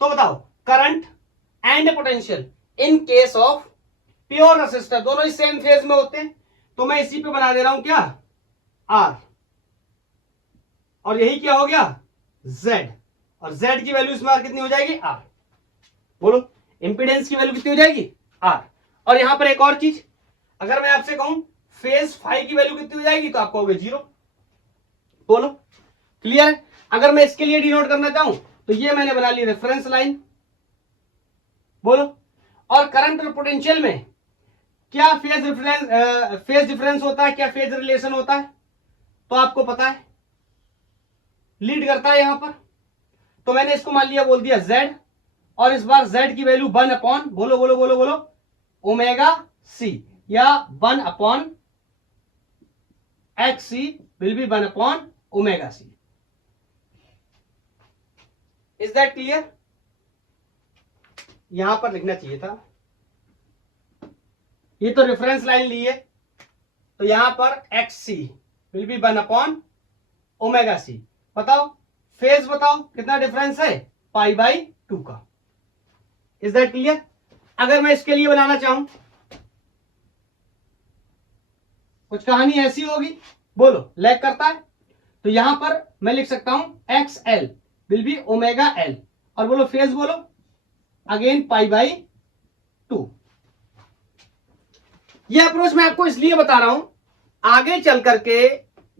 तो बताओ, current and potential in case of pure resistor दोनों ही सेम फेज में होते हैं, तो मैं इसी पे बना दे रहा हूं क्या, आर, और यही क्या हो गया, जेड, और जेड की वैल्यू इसमें कितनी हो जाएगी, आर। बोलो इंपीडेंस की वैल्यू कितनी हो जाएगी, आर। और यहां पर एक और चीज, अगर मैं आपसे कहूं फेज फाई की वैल्यू कितनी हो जाएगी, तो आप कहोगे 0। बोलो क्लियर है। अगर मैं इसके लिए डिनोट करना चाहूं तो ये मैंने बना ली रेफरेंस लाइन। बोलो, और करंट और पोटेंशियल में क्या फेज डिफरेंस होता है, क्या फेज रिलेशन होता है, तो आपको पता है, लीड करता है यहां पर। तो मैंने इसको मान लिया, बोल दिया Z, और इस बार Z की वैल्यू 1 अपॉन, बोलो बोलो बोलो बोलो, ओमेगा सी, या 1 upon X C will be 1 upon omega C. Is that clear. यहां पर लिखना चाहिए था, ये तो रेफरेंस लाइन ली है, तो यहां पर X C will be 1 upon omega C. बताओ फेज, बताओ कितना डिफरेंस है, पाई बाई 2 का। Is that clear? अगर मैं इसके लिए बनाना चाहूं, कुछ कहानी ऐसी होगी, बोलो लैग करता है, तो यहां पर मैं लिख सकता हूं x L will be omega L, और बोलो फेज, बोलो अगेन पाई बाई 2। यह अप्रोच मैं आपको इसलिए बता रहा हूं, आगे चल करके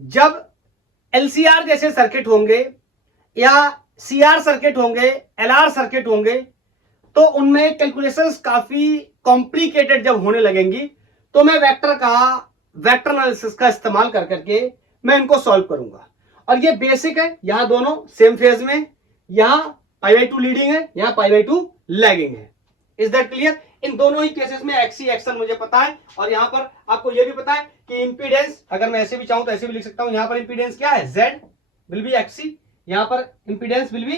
जब एलसीआर जैसे सर्किट होंगे या सीआर सर्किट होंगे, एलआर सर्किट होंगे, तो उनमें कैलकुलेशंस काफी कॉम्प्लिकेटेड जब होने लगेंगी, तो मैं वेक्टर एनालिसिस का इस्तेमाल कर करके मैं इनको सॉल्व करूंगा। और ये बेसिक है, यहां दोनों सेम फेज में, यहां पाई बाई 2 लीडिंग है, यहां पाई बाई 2 लैगिंग है। Is that clear? इन दोनों ही केसेस में एक्सी एक्सल मुझे पता है, और यहां पर आपको यह भी पता है कि इंपीडेंस, अगर मैं ऐसे भी चाहूं तो ऐसे भी लिख सकता हूं, यहां पर इंपीडेंस क्या है, Z विल बी एक्सी, यहां पर impedance will be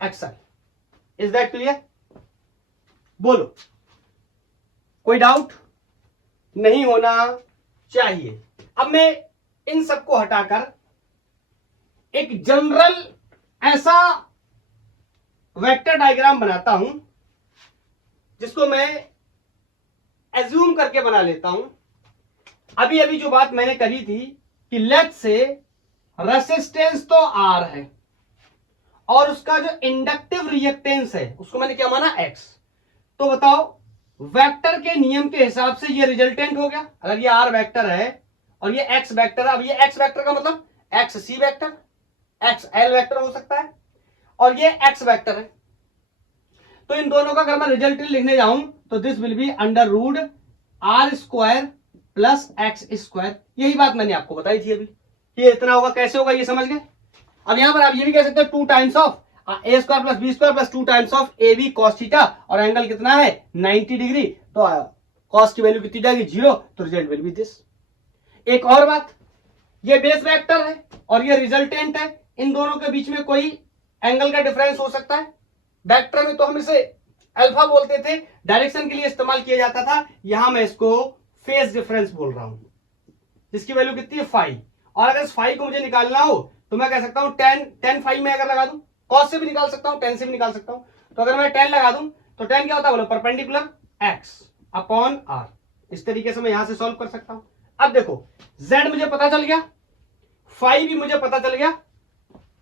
XL. Is that clear? बोलो, कोई डाउट नहीं होना चाहिए। अब मैं इन सबको हटाकर एक जनरल ऐसा वेक्टर डायग्राम बनाता हूं, जिसको मैं एज्यूम करके बना लेता हूं। अभी अभी जो बात मैंने करी थी कि लेट से रेसिस्टेंस तो R है, और उसका जो इंडक्टिव रिएक्टेंस है उसको मैंने क्या माना, X। तो बताओ, वेक्टर के नियम के हिसाब से ये रिजल्टेंट हो गया। अगर ये R वेक्टर है और ये X वेक्टर है, अब ये X वेक्टर का मतलब XC वेक्टर, XL वेक्टर हो सकता है, और ये X वेक्टर है। तो इन दोनों का अगर मैं रिजल्टेंट लिखने जाऊं तो this will be under root R square plus X square. यही बात मैंने आपको बताई थी अभी, ये इतना होगा, कैसे होगा ये समझ गए। अब यहां पर आप ये भी कह सकते हो 2 times of A square plus B square plus 2 times of A B cos theta, और एंगल कितना है 90 डिग्री, तो कॉस की वैल्यू कितनी जाएगी 0, तो रिजल्ट विल बी दिस। एक और बात, ये बेस वेक्टर है और ये रिजल्टेंट है, इन दोनों के बीच में कोई एंगल का डिफरेंस हो सकता है। वेक्टर में तो हम इसे अल्फा बोलते थे, डायरेक्शन के लिए इस्तेमाल किया जाता था, यहां मैं इसको फेज डिफरेंस बोल रहा हूं, जिसकी वैल्यू कितनी है फाई। और अगर इस फाई को मुझे निकालना हो तो मैं कह सकता हूं टेन फाई में अगर लगा दूं, कॉस से भी निकाल सकता हूं, टेन से भी निकाल सकता हूं। तो अगर मैं 10 लगा दूं तो 10 क्या होता है, बोलो परपेंडिकुलर एक्स अपॉन आर। इस तरीके से मैं यहां से सॉल्व कर सकता हूं। अब देखो, Z मुझे पता चल गया, फाई भी मुझे पता चल गया,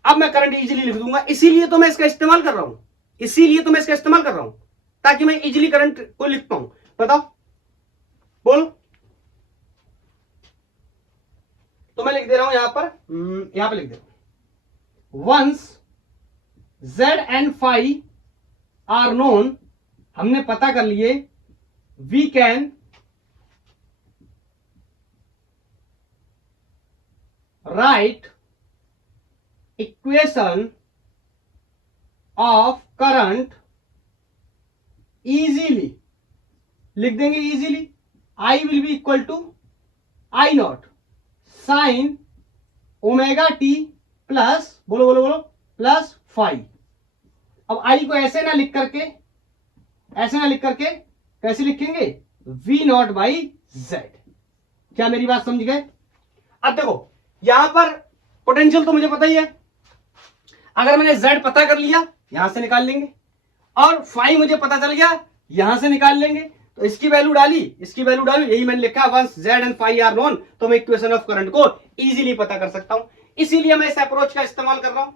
अब मैं करंट इजीली लिख दूंगा। इसीलिए तो मैं इसका इस्तेमाल कर रहा हूं, इसीलिए तो मैं इसका इस्तेमाल कर रहा हूं, ताकि मैं इजीली करंट को लिख पाऊं। बताओ, बोलो। तो मैं लिख दे रहा हूं यहां पर लिख दे रहा हूं, once Z and phi are known, हमने पता कर लिए, we can write equation of current easily. लिख देंगे easily, I will be equal to I naught sine omega T plus, बोलो बोलो बोलो, प्लस फाई। अब I को ऐसे ना लिख करके, ऐसे ना लिख करके कैसे लिखेंगे, V नॉट बाई Z। क्या मेरी बात समझ गए? अब देखो, यहां पर पोटेंशियल तो मुझे पता ही है, अगर मैंने Z पता कर लिया यहां से निकाल लेंगे, और फाई मुझे पता चल गया यहां से निकाल लेंगे। तो इसकी वैल्यू डाली, इसकी वैल्यू डाली, यही मैंने लिखा, once Z and phi are known, तो मैं इक्वेशन ऑफ करंट को इजीली पता कर सकता हूं। इसीलिए मैं इस अप्रोच का इस्तेमाल कर रहा हूं।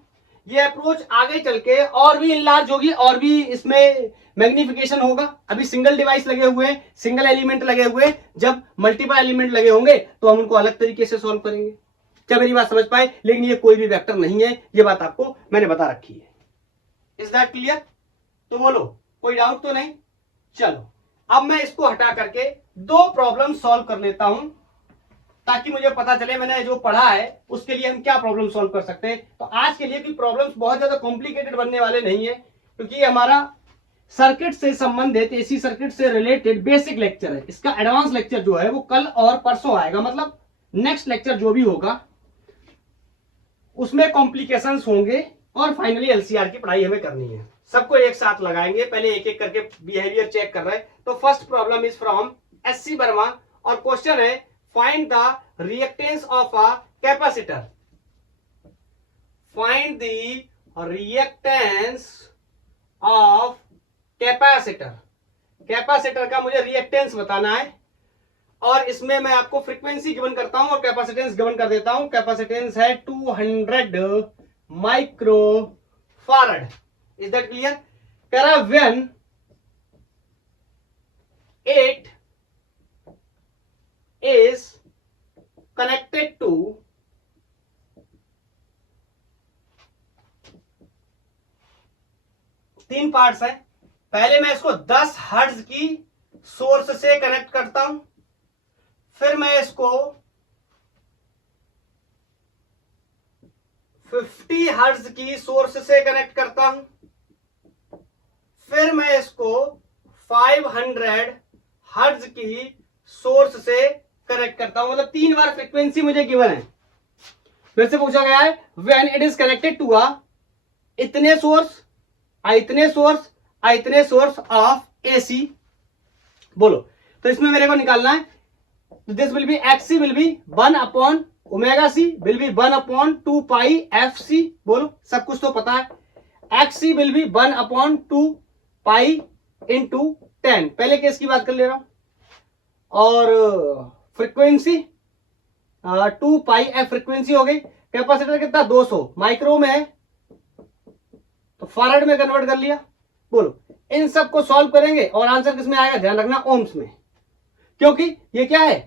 ये अप्रोच आगे चल के और भी इनलार्ज होगी, और भी इसमें मैग्निफिकेशन होगा। अभी सिंगल डिवाइस लगे हुए हैं, सिंगल एलिमेंट लगे हुए हैं, जब मल्टीपल एलिमेंट लगे होंगे तो हम उनको अलग तरीके से सॉल्व करेंगे। क्या मेरी बात समझ पाए? लेकिन ये कोई भी वेक्टर नहीं है, ये बात आपको मैंने बता रखी है। Is that clear? तो बोलो, कोई डाउट तो नहीं? चलो, अब मैं इसको हटा करके 2 प्रॉब्लम सॉल्व कर लेता हूं, ताकि मुझे पता चले मैंने जो पढ़ा है उसके लिए हम क्या प्रॉब्लम सॉल्व कर सकते हैं। तो आज के लिए भी प्रॉब्लम्स बहुत ज्यादा कॉम्प्लिकेटेड बनने वाले नहीं है, क्योंकि ये हमारा सर्किट से संबंधित, एसी सर्किट से रिलेटेड बेसिक लेक्चर है। इसका एडवांस लेक्चर जो है वो कल और परसों आएगा, मतलब नेक्स्ट लेक्चर जो भी होगा उसमें कॉम्प्लिकेशंस होंगे, और फाइनली एलसीआर की पढ़ाई हमें करनी है। सबको एक साथ लगाएंगे, पहले एक एक करके बिहेवियर चेक कर रहे हैं। तो first problem is from SC Verma, और क्वेश्चन है find the reactance of a capacitor. Find the reactance of capacitor, capacitor का मुझे रिएक्टेंस बताना है और इसमें मैं आपको फ्रीक्वेंसी गिवन करता हूं और कैपेसिटेंस गिवन कर देता हूं। कैपेसिटेंस है 200 micro farad. Is that clear? कह रहा when it is connected to तीन पार्ट्स है। पहले मैं इसको 10 हर्ट्ज की सोर्स से कनेक्ट करता हूं, फिर मैं इसको 50 हर्ट्ज की सोर्स से कनेक्ट करता हूं, फिर मैं इसको 500 हर्ट्ज की सोर्स से कनेक्ट करता हूं। मतलब 3 बार फ्रीक्वेंसी मुझे गिवन है। फिर से पूछा गया है when it is connected to इतने सोर्स, इतने सोर्स, इतने सोर्स ऑफ एसी। बोलो, तो इसमें मेरे को निकालना है। This will be XC will be 1 upon omega C will be 1 upon 2 pi FC। बोलो, सब कुछ तो पता है। XC will be 1 upon 2 pi into 10। पहले केस की बात कर ले रहा हूं। और फ्रीक्वेंसी 2 पाई F फ्रीक्वेंसी हो गई। कैपेसिटर कितना? 200 माइक्रो में है तो फैराड में कन्वर्ट कर लिया। बोलो, इन सब को सॉल्व करेंगे और आंसर किसमें आएगा? ध्यान रखना, ओम्स में, क्योंकि ये क्या है?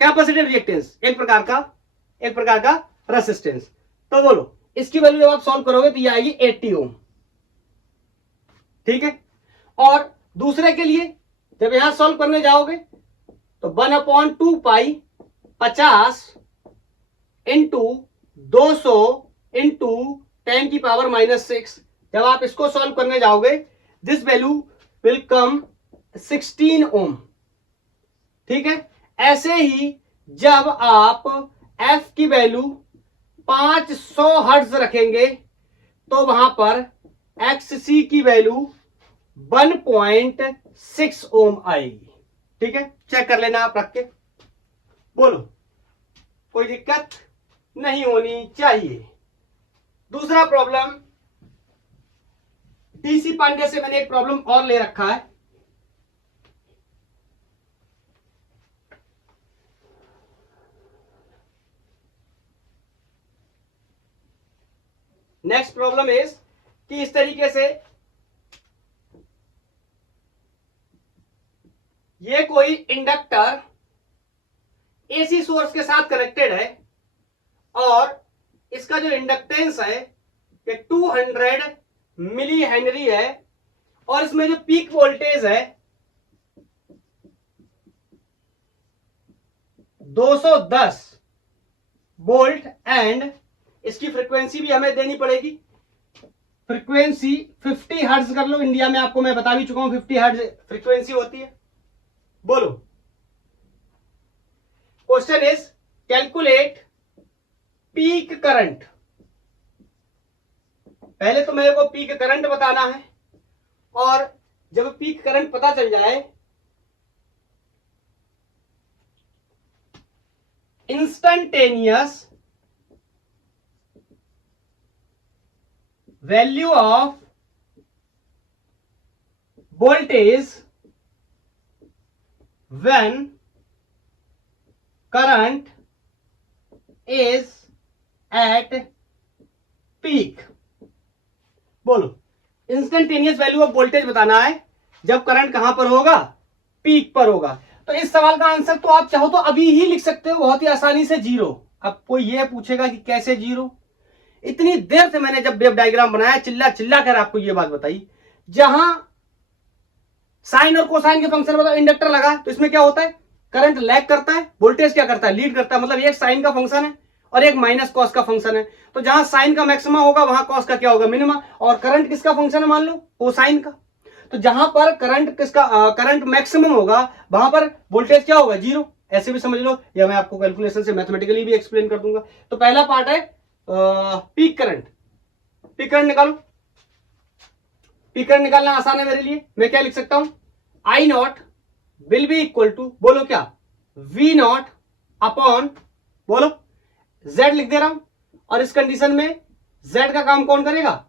कैपेसिटिव रिएक्टेंस, एक प्रकार का रेसिस्टेंस। तो बोलो, इसकी वैल्यू जब आप सॉल्व करोगे तो ये आएगी 80 ओम। ठीक है। और दूसरे के लिए जब यहां सॉल्व करने जाओगे तो 1 अपॉन 2 पाई 50 इंटू 200 इंटू 10 की पावर -6। जब आप इसको सॉल्व करने जाओगे दिस वैल्यू विल कम 16 ओम। ठीक है। ऐसे ही जब आप F की वैल्यू 500 हर्ट्ज रखेंगे तो वहां पर XC की वैल्यू 1.6 ओम आएगी। ठीक है, चेक कर लेना आप रख के। बोलो, कोई दिक्कत नहीं होनी चाहिए। दूसरा प्रॉब्लम, टीसी पांडे से मैंने एक प्रॉब्लम और ले रखा है। नेक्स्ट प्रॉब्लम इज कि इस तरीके से ये कोई इंडक्टर एसी सोर्स के साथ कनेक्टेड है और इसका जो इंडक्टेंस है ये 200 मिली हेनरी है और इसमें जो पीक वोल्टेज है 210 वोल्ट एंड इसकी फ्रीक्वेंसी भी हमें देनी पड़ेगी। फ्रीक्वेंसी 50 हर्ट्ज कर लो। इंडिया में आपको मैं बता भी चुका हूं 50 हर्ट्ज फ्रीक्वेंसी होती है। बोलो, question is calculate peak current. पहले तो मेरे को पीक करंट बताना है और जब पीक करंट पता चल जाए instantaneous value of voltage when current is at peak. बोलो, इंस्टेंटेनियस वैल्यू ऑफ वोल्टेज बताना है जब करंट कहां पर होगा? पीक पर होगा। तो इस सवाल का आंसर तो आप चाहो तो अभी ही लिख सकते हो बहुत ही आसानी से, 0। अब कोई ये पूछेगा कि कैसे 0? इतनी देर से मैंने जब वेव डायग्राम बनाया चिल्ला चिल्ला कर आपको ये बात बताई। जहां साइन और कोसाइन के फंक्शन बताओ, इंडक्टर लगा तो इसमें क्या होता है? करंट लैग करता है, वोल्टेज क्या करता है? लीड करता है। मतलब एक साइन का फंक्शन है और एक माइनस कॉस का फंक्शन है। तो जहां साइन का मैक्सिमा होगा वहां कॉस का क्या होगा? मिनिमा। और करंट किसका फंक्शन है? मान लो कोसाइन का। तो जहां पर करंट मैक्सिमम होगा वहां पर वोल्टेज क्या होगा? 0। ऐसे भी समझ लो या मैं आपको कैलकुलेशन से मैथमेटिकली भी एक्सप्लेन कर दूंगा। तो पहला पार्ट है पीक करंट। पीक करंट निकालो। पीक करंट निकालना आसान है मेरे लिए। मैं क्या लिख सकता हूं? I0 will be equal to, बोलो क्या? V0 अपॉन, बोलो, Z लिख दे रहा हूं। और इस कंडीशन में Z का काम कौन करेगा?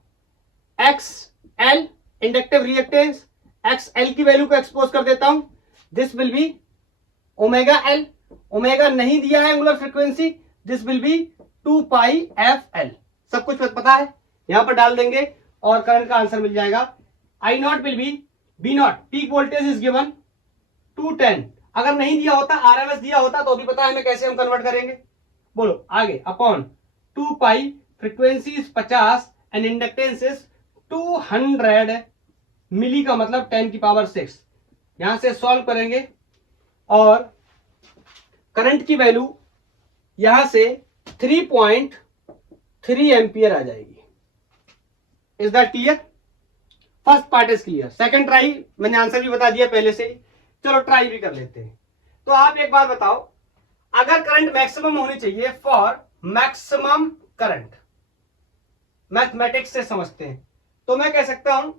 XL इंडक्टिव रिएक्टेंस XL की वैल्यू को एक्सपोज कर देता हूं, this will B omega L, omega नहीं दिया है angular frequency, this will B 2 pi FL, सब कुछ पता है, यहां पर डाल देंगे और करंट का आंसर मिल जाएगा। I not will be B naught, peak voltage is given 210, अगर नहीं दिया होता RMS दिया होता तो भी पता है हमें कैसे हम कन्वर्ट करेंगे, बोलो आगे, upon 2 pi, frequency is 50 and inductance is 200 मिली का मतलब 10 की पावर 6, यहां से सॉल्व करेंगे और करंट की वैल्यू यहां से 3.3 एम्पियर आ जाएगी। Is that clear? First part is clear. Second try मैंने आंसर भी बता दिया पहले से ही, चलो ट्राई भी कर लेते हैं। तो आप एक बात बताओ, अगर करंट मैक्सिमम होनी चाहिए फॉर मैक्सिमम करंट, मैथमेटिक्स से समझते हैं, तो मैं कह सकता हूं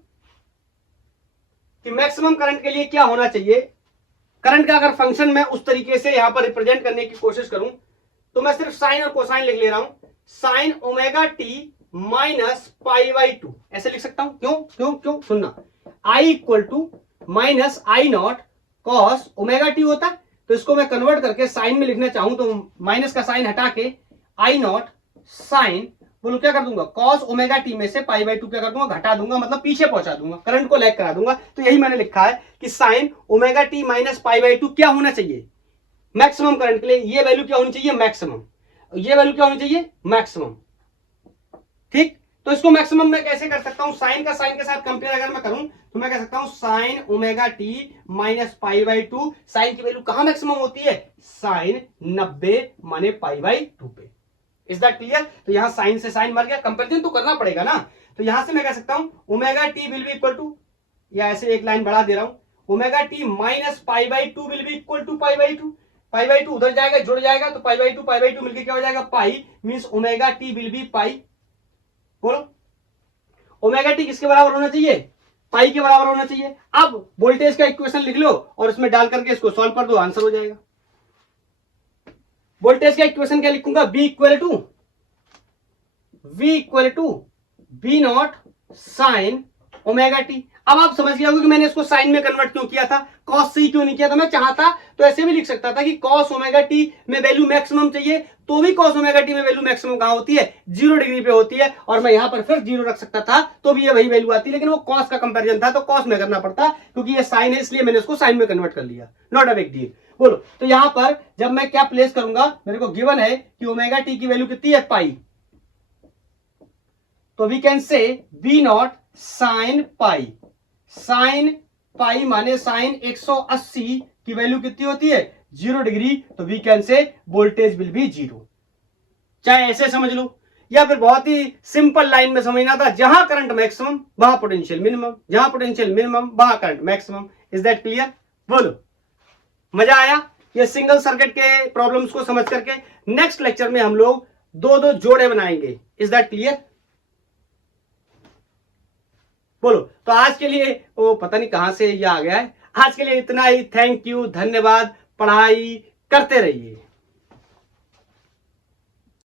कि मैक्सिमम करंट के लिए क्या होना चाहिए। करंट का अगर फंक्शन मैं उस तरीके से यहां पर रिप्रेजेंट करने की कोशिश करूं तो मैं सिर्फ साइन और कोसाइन लिख ले रहा हूं, sine omega T minus pi by 2 ऐसे लिख सकता हूं। क्यों क्यों क्यों सुनना, I equal to minus I naught cos omega t होता है, तो इसको मैं कन्वर्ट करके साइन में लिखना चाहूं तो माइनस का साइन हटा के आई नॉट साइन, बोलो क्या कर दूंगा, कॉस ओमेगा टी में से पाई बाई 2 क्या कर दूंगा, घटा दूंगा, मतलब पीछे पहुंचा दूंगा, करंट को लैग करा दूंगा। तो यही मैंने लिखा है कि sign omega T minus pi by 2 क्या होना चाहिए मैक्सिमम करंट के लिए, ये वैल्यू क्या होनी चाहिए मैक्सिमम, ये वैल्यू क्या होनी चाहिए मैक्सिमम। ठीक, तो इसको मैक्सिमम में कैसे कर सकता हूं, साइन का साइन के साथ कंपेयर अगर मैं करूं तो मैं कह सकता हूं sine omega T minus pi by 2, sine की वैल्यू कहां मैक्सिमम होती है, साइन 90 माने पाई बाई 2 पे। Is that clear? तो यहां साइन से साइन मर गया, कंपेरिजन तो करना पड़ेगा ना, तो यहां से मैं कह सकता हूं omega T will be equal to, या ऐसे एक लाइन बढ़ा दे रहा हूं, omega T minus pi by 2 will be equal to pi by 2, pi by 2 उधर जाएगा जुड़ जाएगा तो पाई बाई 2 मिलकर क्या हो जाएगा pi, means omega T will be pi. बोलो ओमेगा टी किसके बराबर होना चाहिए, पाई के बराबर होना चाहिए। अब वोल्टेज का इक्वेशन लिख लो और इसमें डाल करके इसको सॉल्व कर दो, आंसर हो जाएगा। वोल्टेज का इक्वेशन क्या लिखूंगा, V equal to B not sine omega T. अब आप समझ गए होंगे कि मैंने इसको साइन में कन्वर्ट क्यों किया था, कॉस सी क्यों नहीं किया था। मैं चाहता तो ऐसे भी लिख सकता था कि कॉस ओमेगा टी में वैल्यू मैक्सिमम चाहिए, तो भी कॉस ओमेगा टी में वैल्यू मैक्सिमम कहां होती है, 0 डिग्री पे होती है, और मैं यहां पर फिर 0 रख सकता था तो भी ये वही वैल्यू आती, लेकिन वो कॉस का कंपैरिजन था तो कॉस में करना पड़ता, क्योंकि ये साइन है इसलिए मैंने उसको साइन में कन्वर्ट कर लिया, नॉट अ बिग डील। बोलो, तो यहां पर जब मैं क्या प्लेस करूंगा, मेरे को गिवन है कि ओमेगा टी की वैल्यू कितनी है पाई, तो we can say V not sine pi, sine pi माने साइन 180 की वैल्यू कितनी होती है 0 डिग्री, तो we can say voltage will be 0। चाहे ऐसे समझ लो या फिर बहुत ही सिंपल लाइन में समझना था, जहां करंट मैक्सिमम वहां पोटेंशियल मिनिमम, जहां पोटेंशियल मिनिमम वहां current maximum. Is that clear? बोलो, मजा आया ये सिंगल सर्किट के प्रॉब्लम्स को समझ करके। नेक्स्ट लेक्चर में हम लोग दो जोड़े बनाएंगे। Is that clear? बोलो, तो आज के लिए वो पता नहीं कहां से ये आ गया है, आज के लिए इतना ही। थैंक यू, धन्यवाद, पढ़ाई करते रहिए।